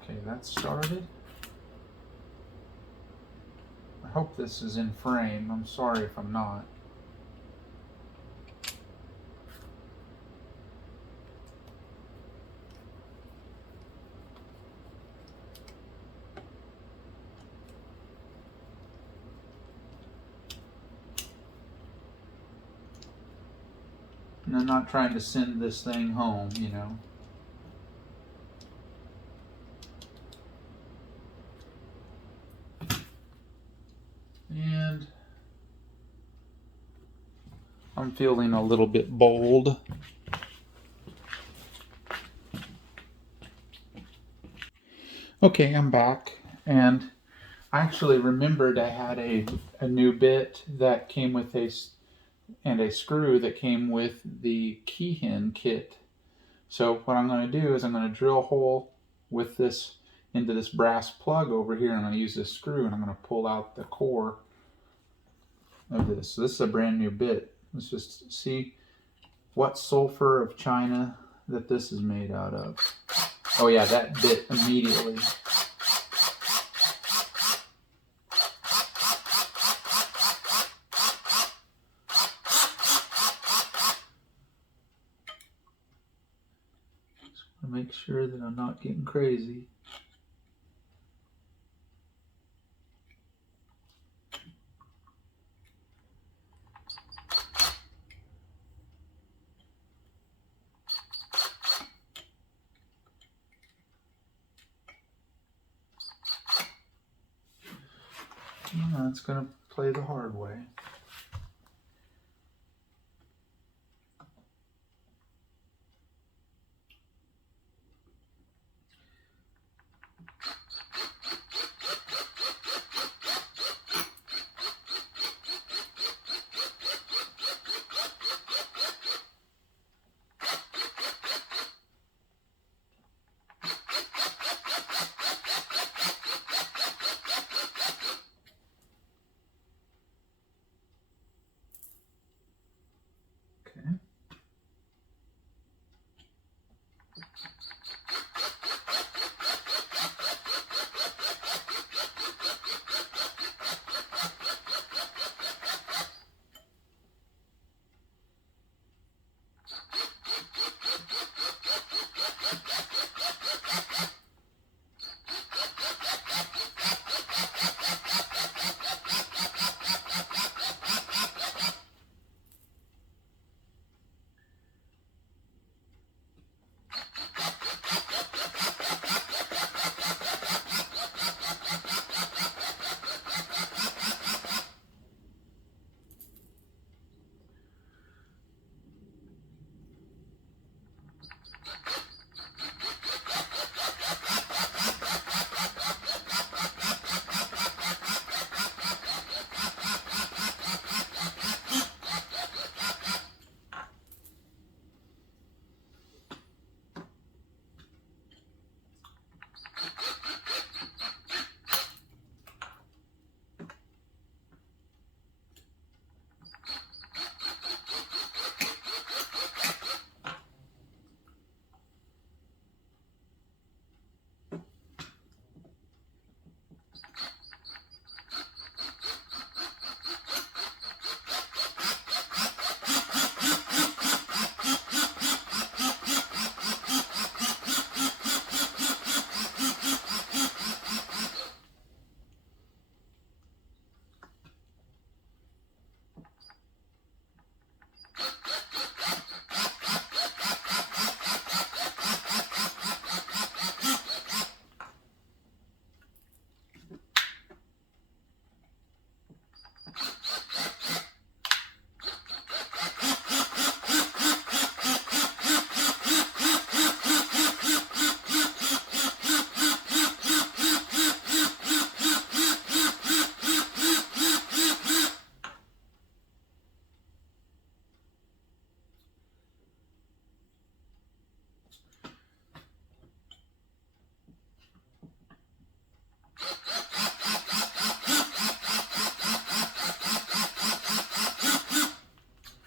Okay, that's started. I hope this is in frame. I'm sorry if I'm not. And I'm not trying to send this thing home, you know. And I'm feeling a little bit bold. Okay, I'm back, and I actually remembered I had a new bit that came with a screw that came with the keyhin kit. So what I'm going to do is I'm going to drill a hole with this into this brass plug over here. I'm going to use this screw and I'm going to pull out the core of this. So this is a brand new bit. Let's just see what sulfur of China that this is made out of. Oh yeah, that bit immediately. Make sure that I'm not getting crazy. It's going to play the hard way.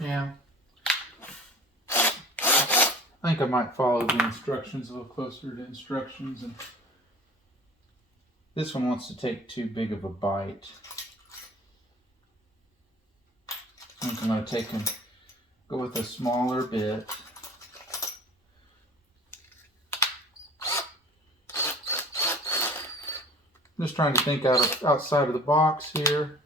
Yeah. I think I might follow the instructions a little closer to instructions. And this one wants to take too big of a bite. I think I'm going to take and go with a smaller bit. I'm just trying to think outside of the box here.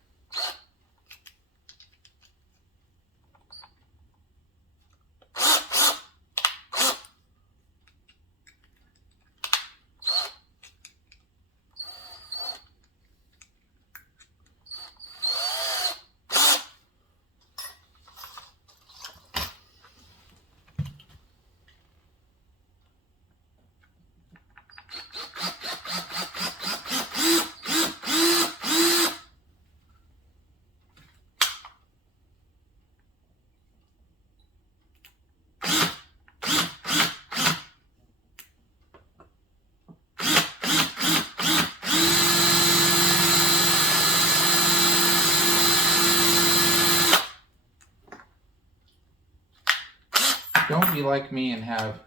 Don't be like me and have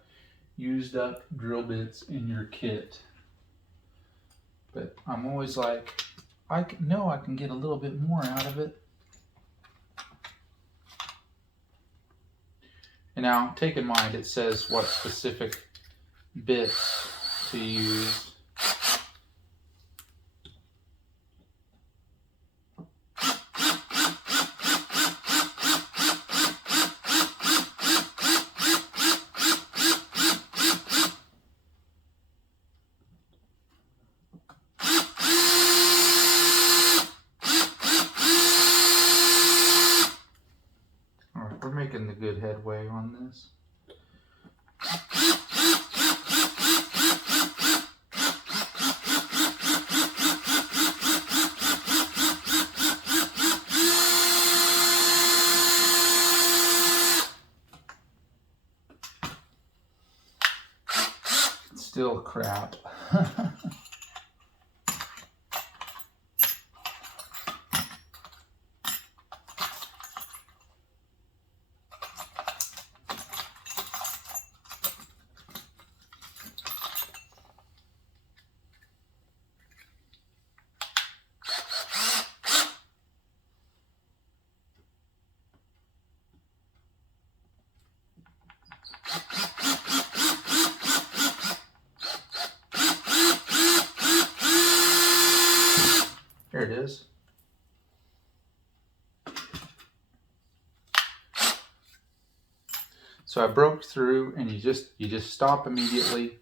used up drill bits in your kit. But I'm always like, I know I can get a little bit more out of it. And now, take in mind, it says what specific bits to use. We're making the good headway on this. It's still crap. There it is. So I broke through, and you just stop immediately.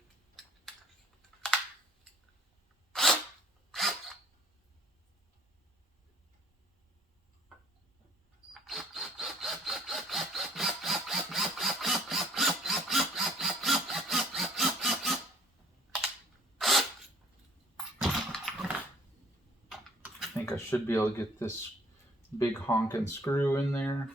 I think I should be able to get this big honking screw in there.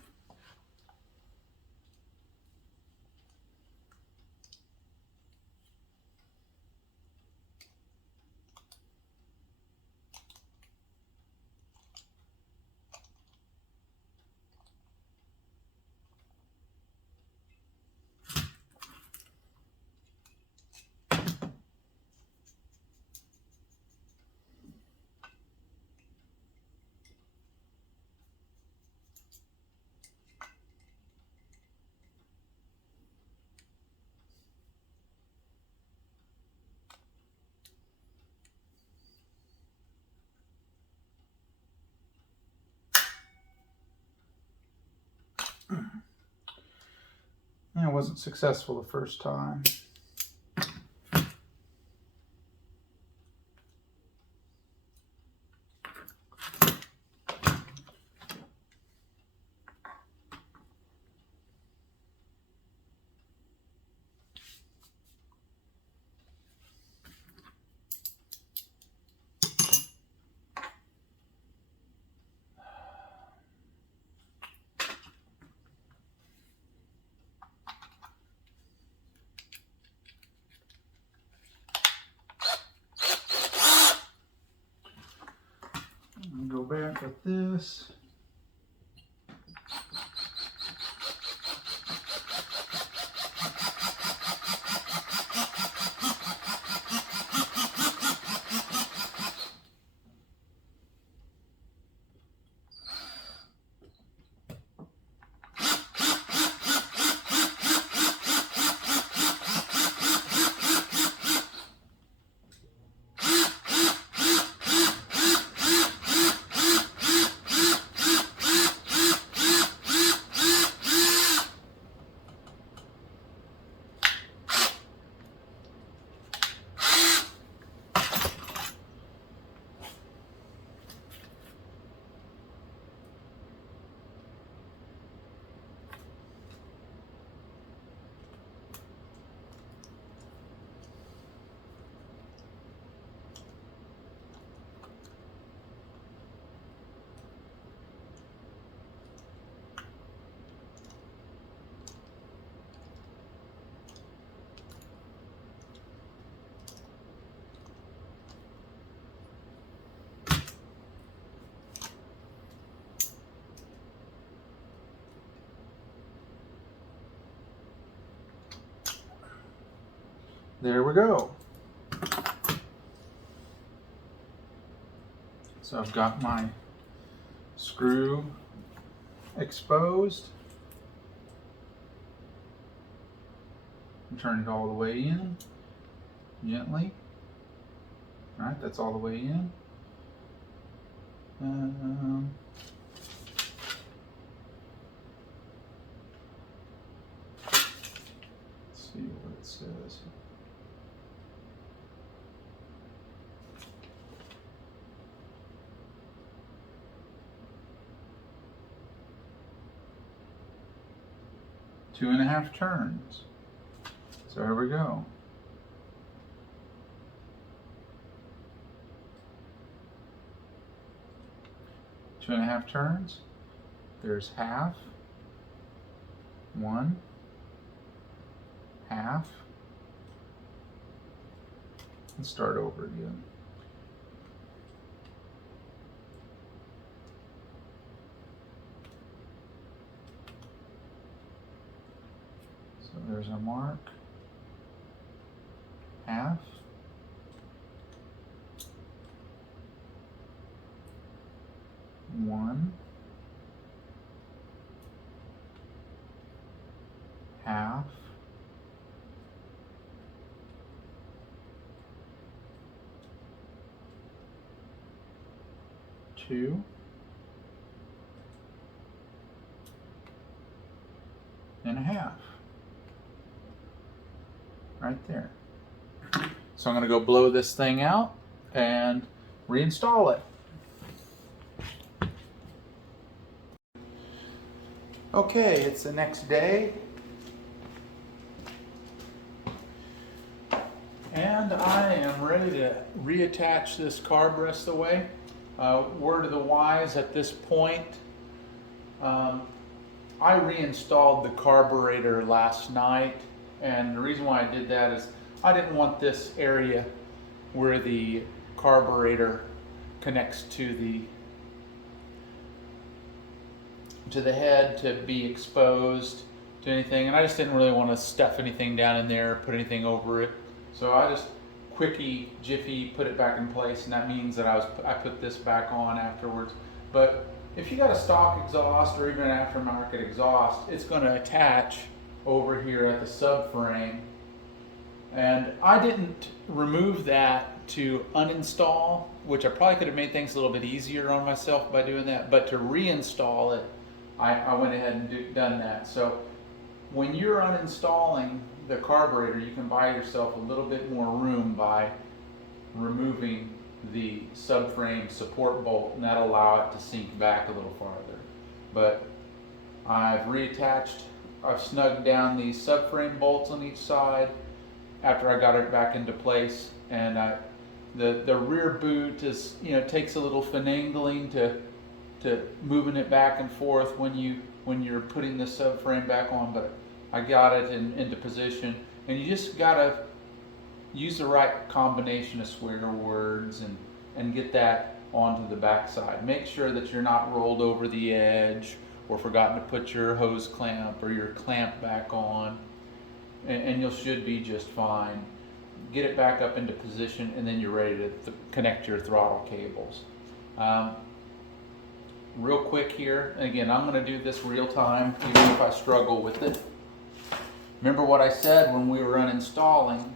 I wasn't successful the first time. Go back with this. there we go. So I've got my screw exposed. Turn it all the way in, gently. All right, that's all the way in. Let's see what it says. Two and a half turns. So there we go. Two and a half turns. There's half, one, half, and start over again. So there's a mark. Half, one, half, two, and a half, right there. So I'm going to go blow this thing out and reinstall it. Okay, it's the next day. And I am ready to reattach this carb rest away. Word of the wise at this point, I reinstalled the carburetor last night, and the reason why I did that is I didn't want this area where the carburetor connects to the head to be exposed to anything, and I just didn't really want to stuff anything down in there, put anything over it. So I just jiffy put it back in place, and that means that I put this back on afterwards. But if you got a stock exhaust or even an aftermarket exhaust, it's going to attach over here at the subframe. And I didn't remove that to uninstall, which I probably could have made things a little bit easier on myself by doing that, but to reinstall it, I went ahead and done that. So when you're uninstalling the carburetor, you can buy yourself a little bit more room by removing the subframe support bolt, and that'll allow it to sink back a little farther. But I've reattached, I've snugged down these subframe bolts on each side after I got it back into place, and the rear boot is, takes a little finagling to moving it back and forth when you're putting the subframe back on, but I got it into position, and you just gotta use the right combination of swear words and get that onto the back side. Make sure that you're not rolled over the edge or forgotten to put your hose clamp or your clamp back on, and you should be just fine. Get it back up into position, and then you're ready to connect your throttle cables. Real quick here, again, I'm going to do this real time, even if I struggle with it. Remember what I said when we were uninstalling,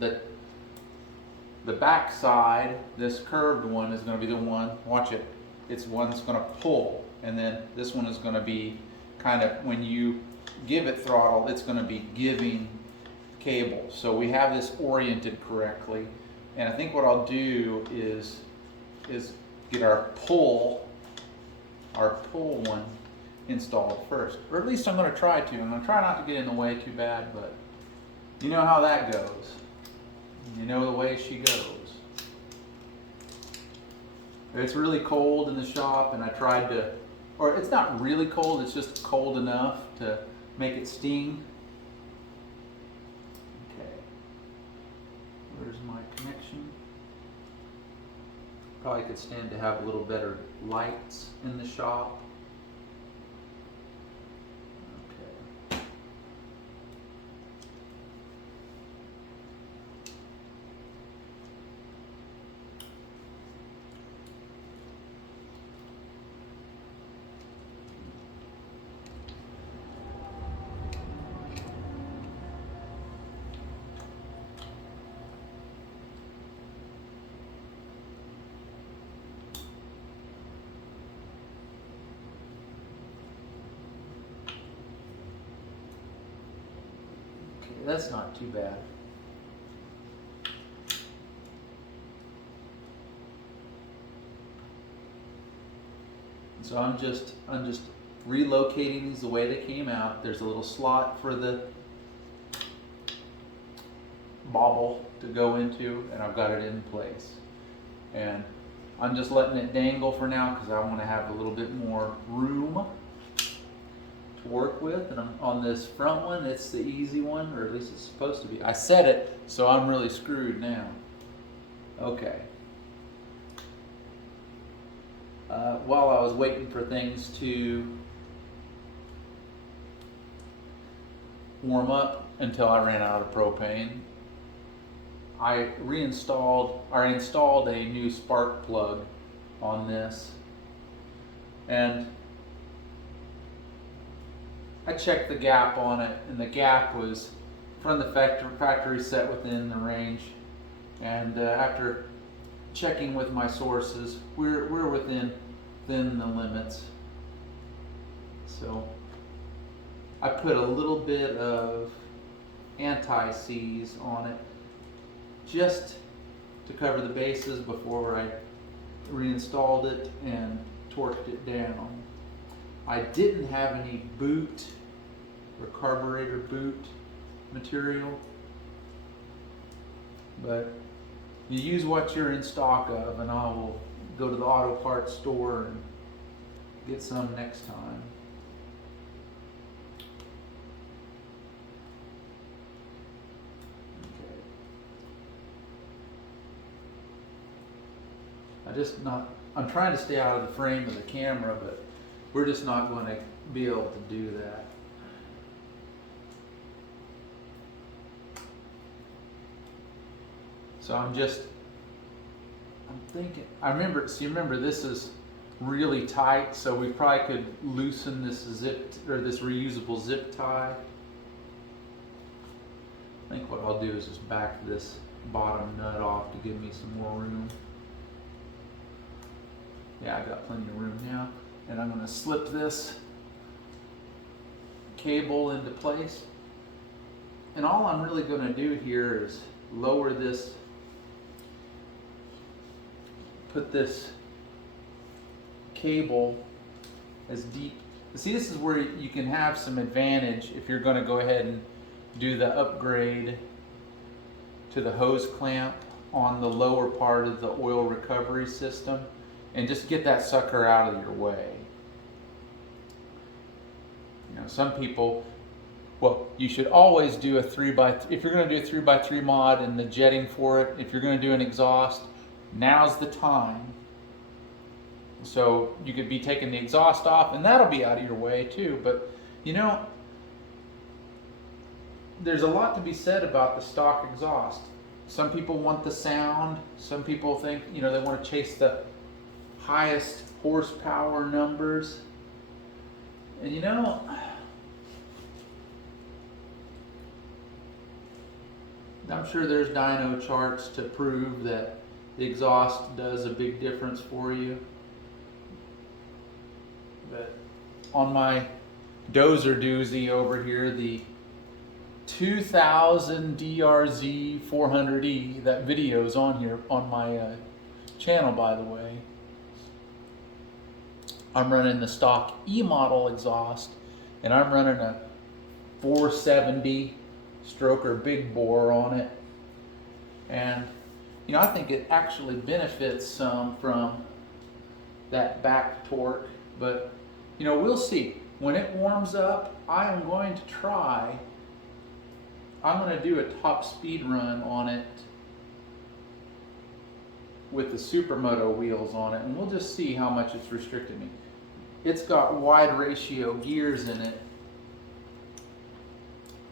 that the back side, this curved one, is going to be the one, watch it, it's one that's going to pull, and then this one is going to be kind of, when you give it throttle, it's going to be giving cable. So we have this oriented correctly, and I think what I'll do is get our pull one installed first, or at least I'm going to try to. I'm going to try not to get in the way too bad, but you know how that goes. You know the way she goes. It's really cold in the shop, and I tried to, or it's not really cold, it's just cold enough to make it sting. Okay, where's my connection? Probably could stand to have a little better lights in the shop. Okay. that's not too bad. So I'm just relocating these the way they came out. There's a little slot for the bobble to go into, and I've got it in place. And I'm just letting it dangle for now because I want to have a little bit more room to work with. And on this front one, it's the easy one, or at least it's supposed to be. I set it, so I'm really screwed now. Okay. While I was waiting for things to warm up until I ran out of propane, I installed a new spark plug on this, and I checked the gap on it, and the gap was from the factory set within the range, and after checking with my sources, we're within the limits. So I put a little bit of anti-seize on it just to cover the bases before I reinstalled it and torqued it down. I didn't have any boot or carburetor boot material, but you use what you're in stock of, and I will go to the auto parts store and get some next time. I'm trying to stay out of the frame of the camera, but we're just not going to be able to do that. So I'm thinking, remember this is really tight, so we probably could loosen this this reusable zip tie. I think what I'll do is just back this bottom nut off to give me some more room. Yeah, I got plenty of room now. And I'm going to slip this cable into place. And all I'm really going to do here is lower this, put this cable as deep. See, this is where you can have some advantage if you're going to go ahead and do the upgrade to the hose clamp on the lower part of the oil recovery system, and just get that sucker out of your way. You know, some people, well, you should always do a 3x3. If you're going to do a 3x3 mod and the jetting for it, if you're going to do an exhaust, now's the time. So you could be taking the exhaust off, and that'll be out of your way too. But you know, there's a lot to be said about the stock exhaust. Some people want the sound. Some people think, you know, they want to chase the highest horsepower numbers. And you know, I'm sure there's dyno charts to prove that the exhaust does a big difference for you. But on my dozer doozy over here, the 2000 DRZ400E, that video's on here on my channel, by the way. I'm running the stock E model exhaust, and I'm running a 470 stroker big bore on it. And you know, I think it actually benefits some from that back torque, but you know, we'll see. When it warms up, I am going to try, I'm going to do a top speed run on it with the Supermoto wheels on it, and we'll just see how much it's restricted me. It's got wide ratio gears in it.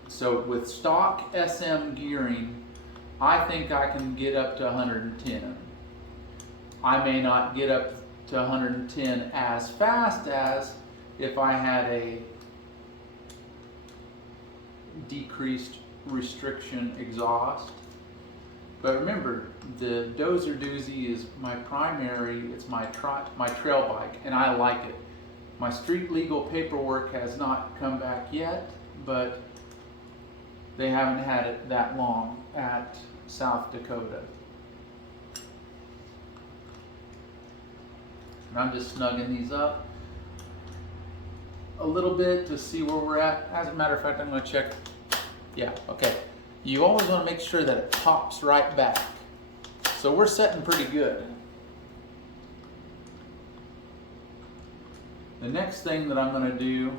So with stock SM gearing, I think I can get up to 110. I may not get up to 110 as fast as if I had a decreased restriction exhaust. But remember, the Dozer Doozy is my primary, it's my trail bike, and I like it. My street legal paperwork has not come back yet, but they haven't had it that long at South Dakota. And I'm just snugging these up a little bit to see where we're at. As a matter of fact, I'm going to check. Yeah, okay. You always want to make sure that it pops right back. So we're setting pretty good. The next thing that I'm going to do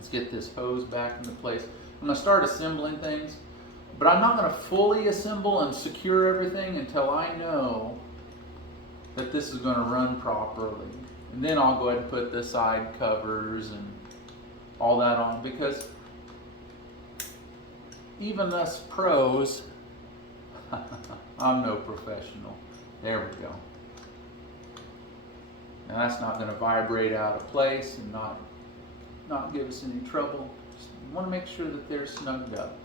is get this hose back into place. I'm going to start assembling things, but I'm not going to fully assemble and secure everything until I know that this is going to run properly. And then I'll go ahead and put the side covers and all that on, because even us pros, I'm no professional. There we go. Now that's not going to vibrate out of place and not give us any trouble. Just want to make sure that they're snugged up.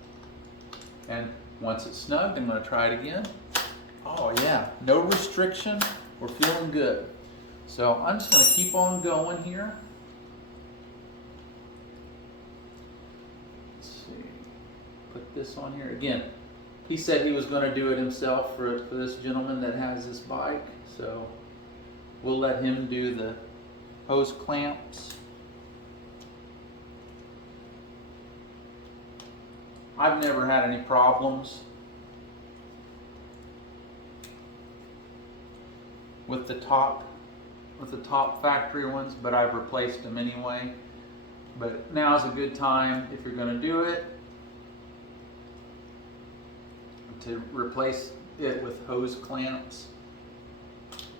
And once it's snugged, I'm going to try it again. Oh yeah, no restriction. We're feeling good. So I'm just going to keep on going here. Let's see. Put this on here. Again, he said he was going to do it himself for this gentleman that has this bike. So we'll let him do the hose clamps. I've never had any problems with the top factory ones, but I've replaced them anyway. But now's a good time, if you're going to do it, to replace it with hose clamps.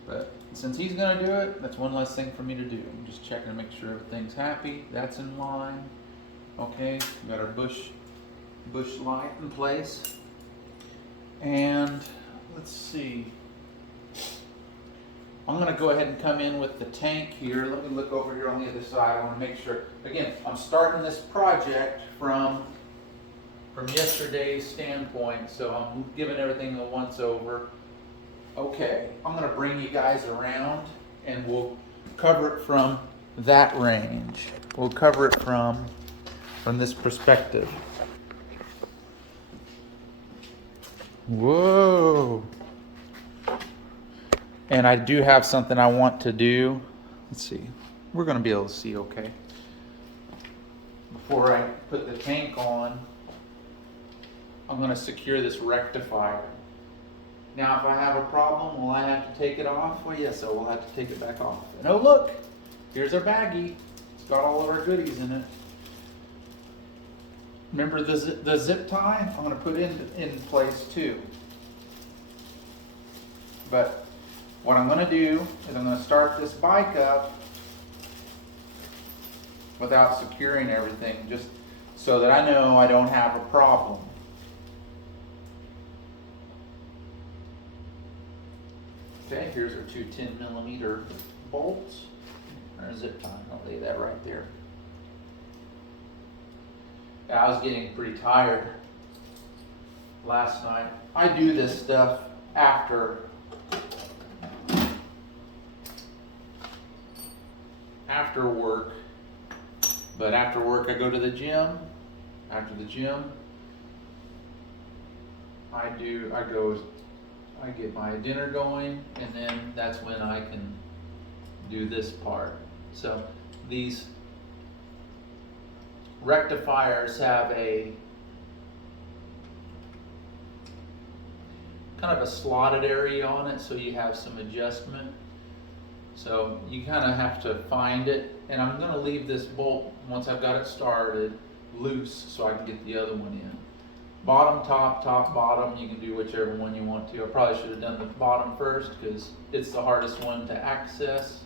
But since he's going to do it, that's one less thing for me to do. I'm just checking to make sure everything's happy. That's in line. Okay, we got our bush light in place. And let's see. I'm going to go ahead and come in with the tank here. Let me look over here on the other side. I want to make sure. Again, I'm starting this project from yesterday's standpoint, so I'm giving everything a once over. Okay, I'm going to bring you guys around and we'll cover it from that range. We'll cover it from this perspective. Whoa. And I do have something I want to do. Let's see. We're going to be able to see okay. Before I put the tank on, I'm going to secure this rectifier. Now, if I have a problem, will I have to take it off? Well, yes, I will have to take it back off. And oh, look, here's our baggie. It's got all of our goodies in it. Remember the zip tie? I'm going to put it in place too. But what I'm going to do is I'm going to start this bike up without securing everything, just so that I know I don't have a problem. Okay, here's our two 10mm bolts. Or a zip tie. I'll lay that right there. Yeah, I was getting pretty tired last night. I do this stuff after work. But after work I go to the gym. After the gym I get my dinner going, and then that's when I can do this part. So these rectifiers have a kind of a slotted area on it, so you have some adjustment. So you kind of have to find it, and I'm going to leave this bolt, once I've got it started, loose so I can get the other one in. Bottom, top, bottom, you can do whichever one you want to. I probably should have done the bottom first because it's the hardest one to access.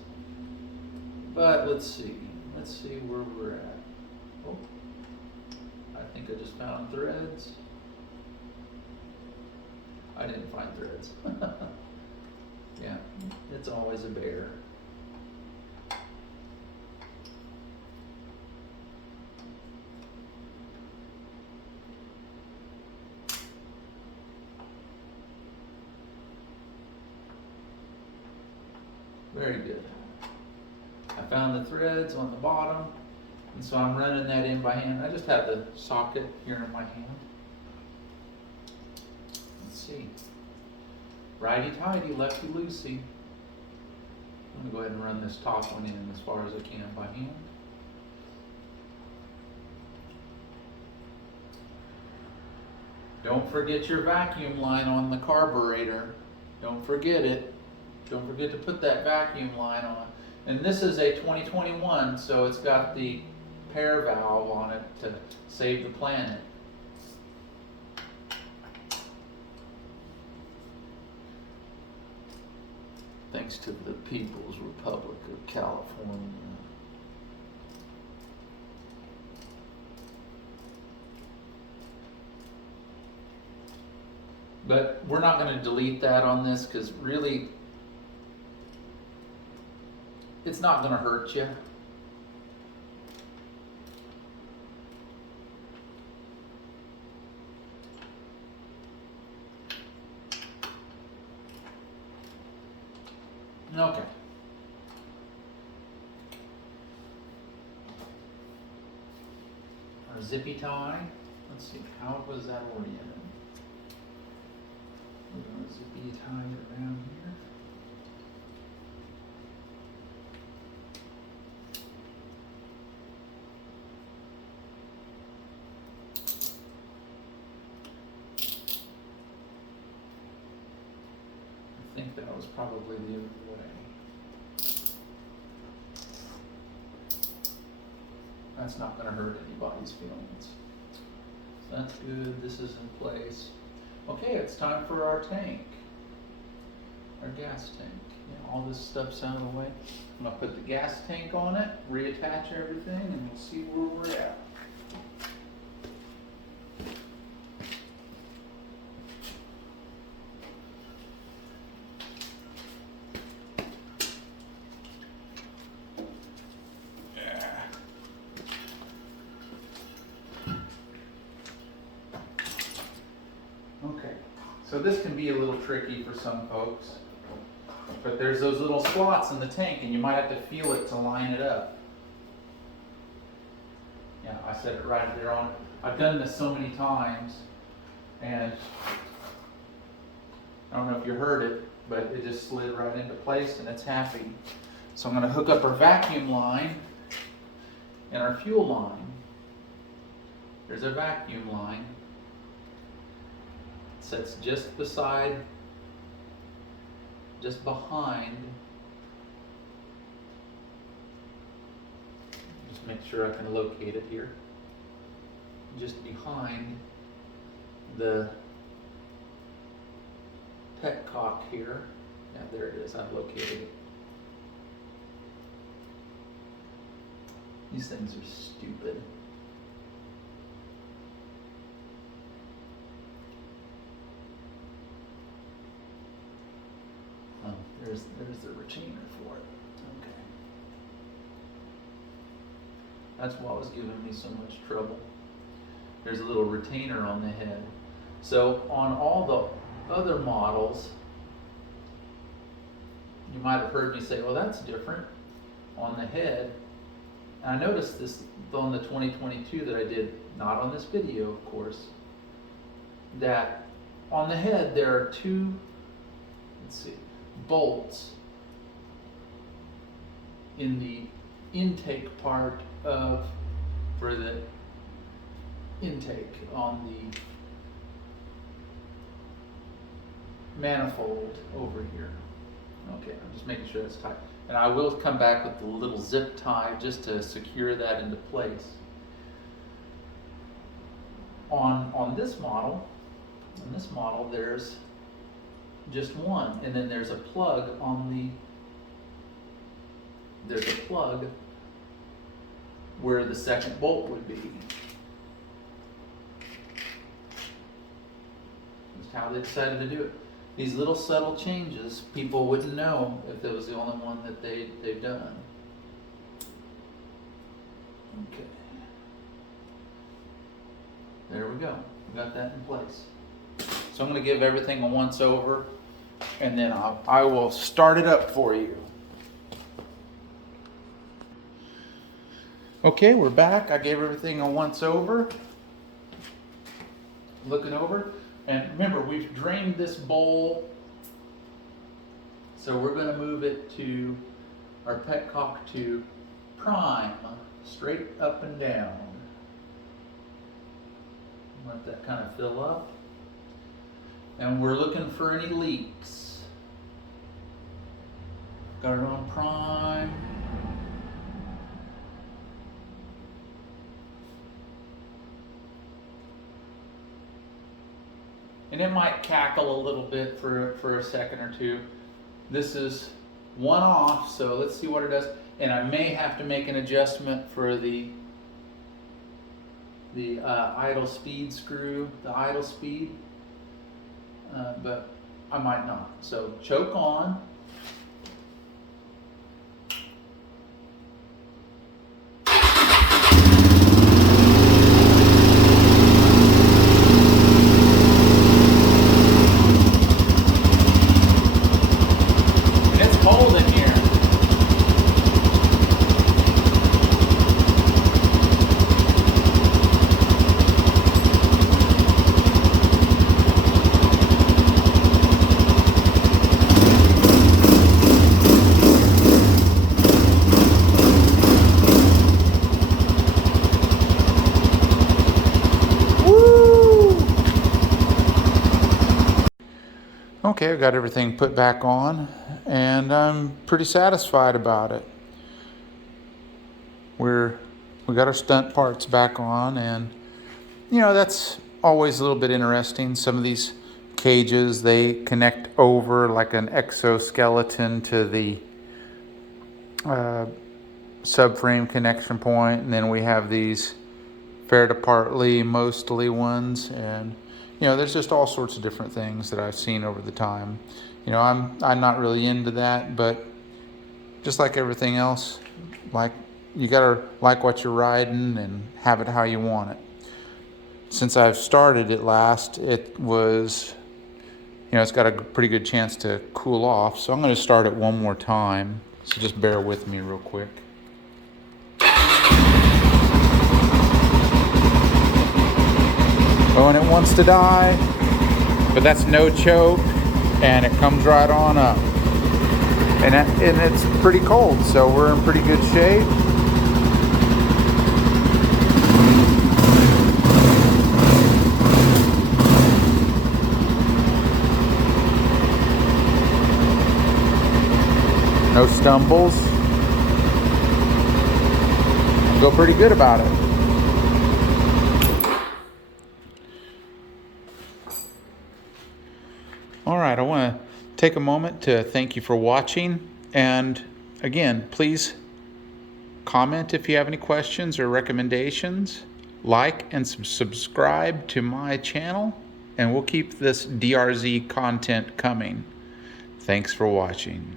But let's see where we're at. Oh, I think I just found threads. I didn't find threads. Yeah, it's always a bear. Very good. I found the threads on the bottom. And so I'm running that in by hand. I just have the socket here in my hand. Let's see. Righty-tighty, lefty-loosey. I'm going to go ahead and run this top one in as far as I can by hand. Don't forget your vacuum line on the carburetor. Don't forget it. Don't forget to put that vacuum line on. And this is a 2021, so it's got the pair valve on it to save the planet. Thanks to the People's Republic of California. But we're not going to delete that on this because really it's not going to hurt you. Okay. Our zippy tie. Let's see, how was that oriented? We're going to zippy tie it around here. I think that was probably the other way. That's not going to hurt anybody's feelings. So that's good. This is in place. Okay, it's time for our tank. Our gas tank. Yeah, all this stuff's out of the way. I'm going to put the gas tank on it, reattach everything, and we'll see where we're at. So this can be a little tricky for some folks, but there's those little slots in the tank and you might have to feel it to line it up. Yeah, I said it right there on it. I've done this so many times and I don't know if you heard it, but it just slid right into place and it's happy. So I'm going to hook up our vacuum line and our fuel line. There's a vacuum line. Sits just beside, just behind. Just make sure I can locate it here. Just behind the petcock here. Yeah, there it is. I've located it. These things are stupid. There's the retainer for it. Okay. That's what was giving me so much trouble. There's a little retainer on the head. So on all the other models, you might have heard me say, well, that's different on the head. And I noticed this on the 2022 that I did, not on this video, of course, that on the head there are two, let's see, bolts in the intake part of, for the intake on the manifold over here. Okay, I'm just making sure that's tight. And I will come back with the little zip tie just to secure that into place. On this model, there's just one, and then there's a plug on the, there's a plug where the second bolt would be. That's how they decided to do it. These little subtle changes, people wouldn't know if it was the only one that they've done. Okay. There we go. We got that in place. So I'm going to give everything a once over, and then I will start it up for you. Okay, we're back. I gave everything a once over. Looking over. And remember, we've drained this bowl. So we're going to move it to our petcock to prime, straight up and down. Let that kind of fill up. And we're looking for any leaks. Got it on prime. And it might cackle a little bit for a second or two. This is one off, so let's see what it does. And I may have to make an adjustment for the idle speed screw, the idle speed, but I might not. So choke on. Okay, I've got everything put back on, and I'm pretty satisfied about it. We got our stunt parts back on, and you know, that's always a little bit interesting. Some of these cages, they connect over like an exoskeleton to the subframe connection point, and then we have these fair to partly, mostly ones, and you know, there's just all sorts of different things that I've seen over the time. You know, I'm not really into that, but just like everything else, like you gotta like what you're riding and have it how you want it. Since I've started it last, it was, you know, it's got a pretty good chance to cool off. So I'm going to start it one more time. So just bear with me real quick. Oh, and it wants to die, but that's no choke, and it comes right on up. And it's pretty cold, so we're in pretty good shape. No stumbles. Feel pretty good about it. All right, I want to take a moment to thank you for watching. And again, please comment if you have any questions or recommendations. Like and subscribe to my channel, and we'll keep this DRZ content coming. Thanks for watching.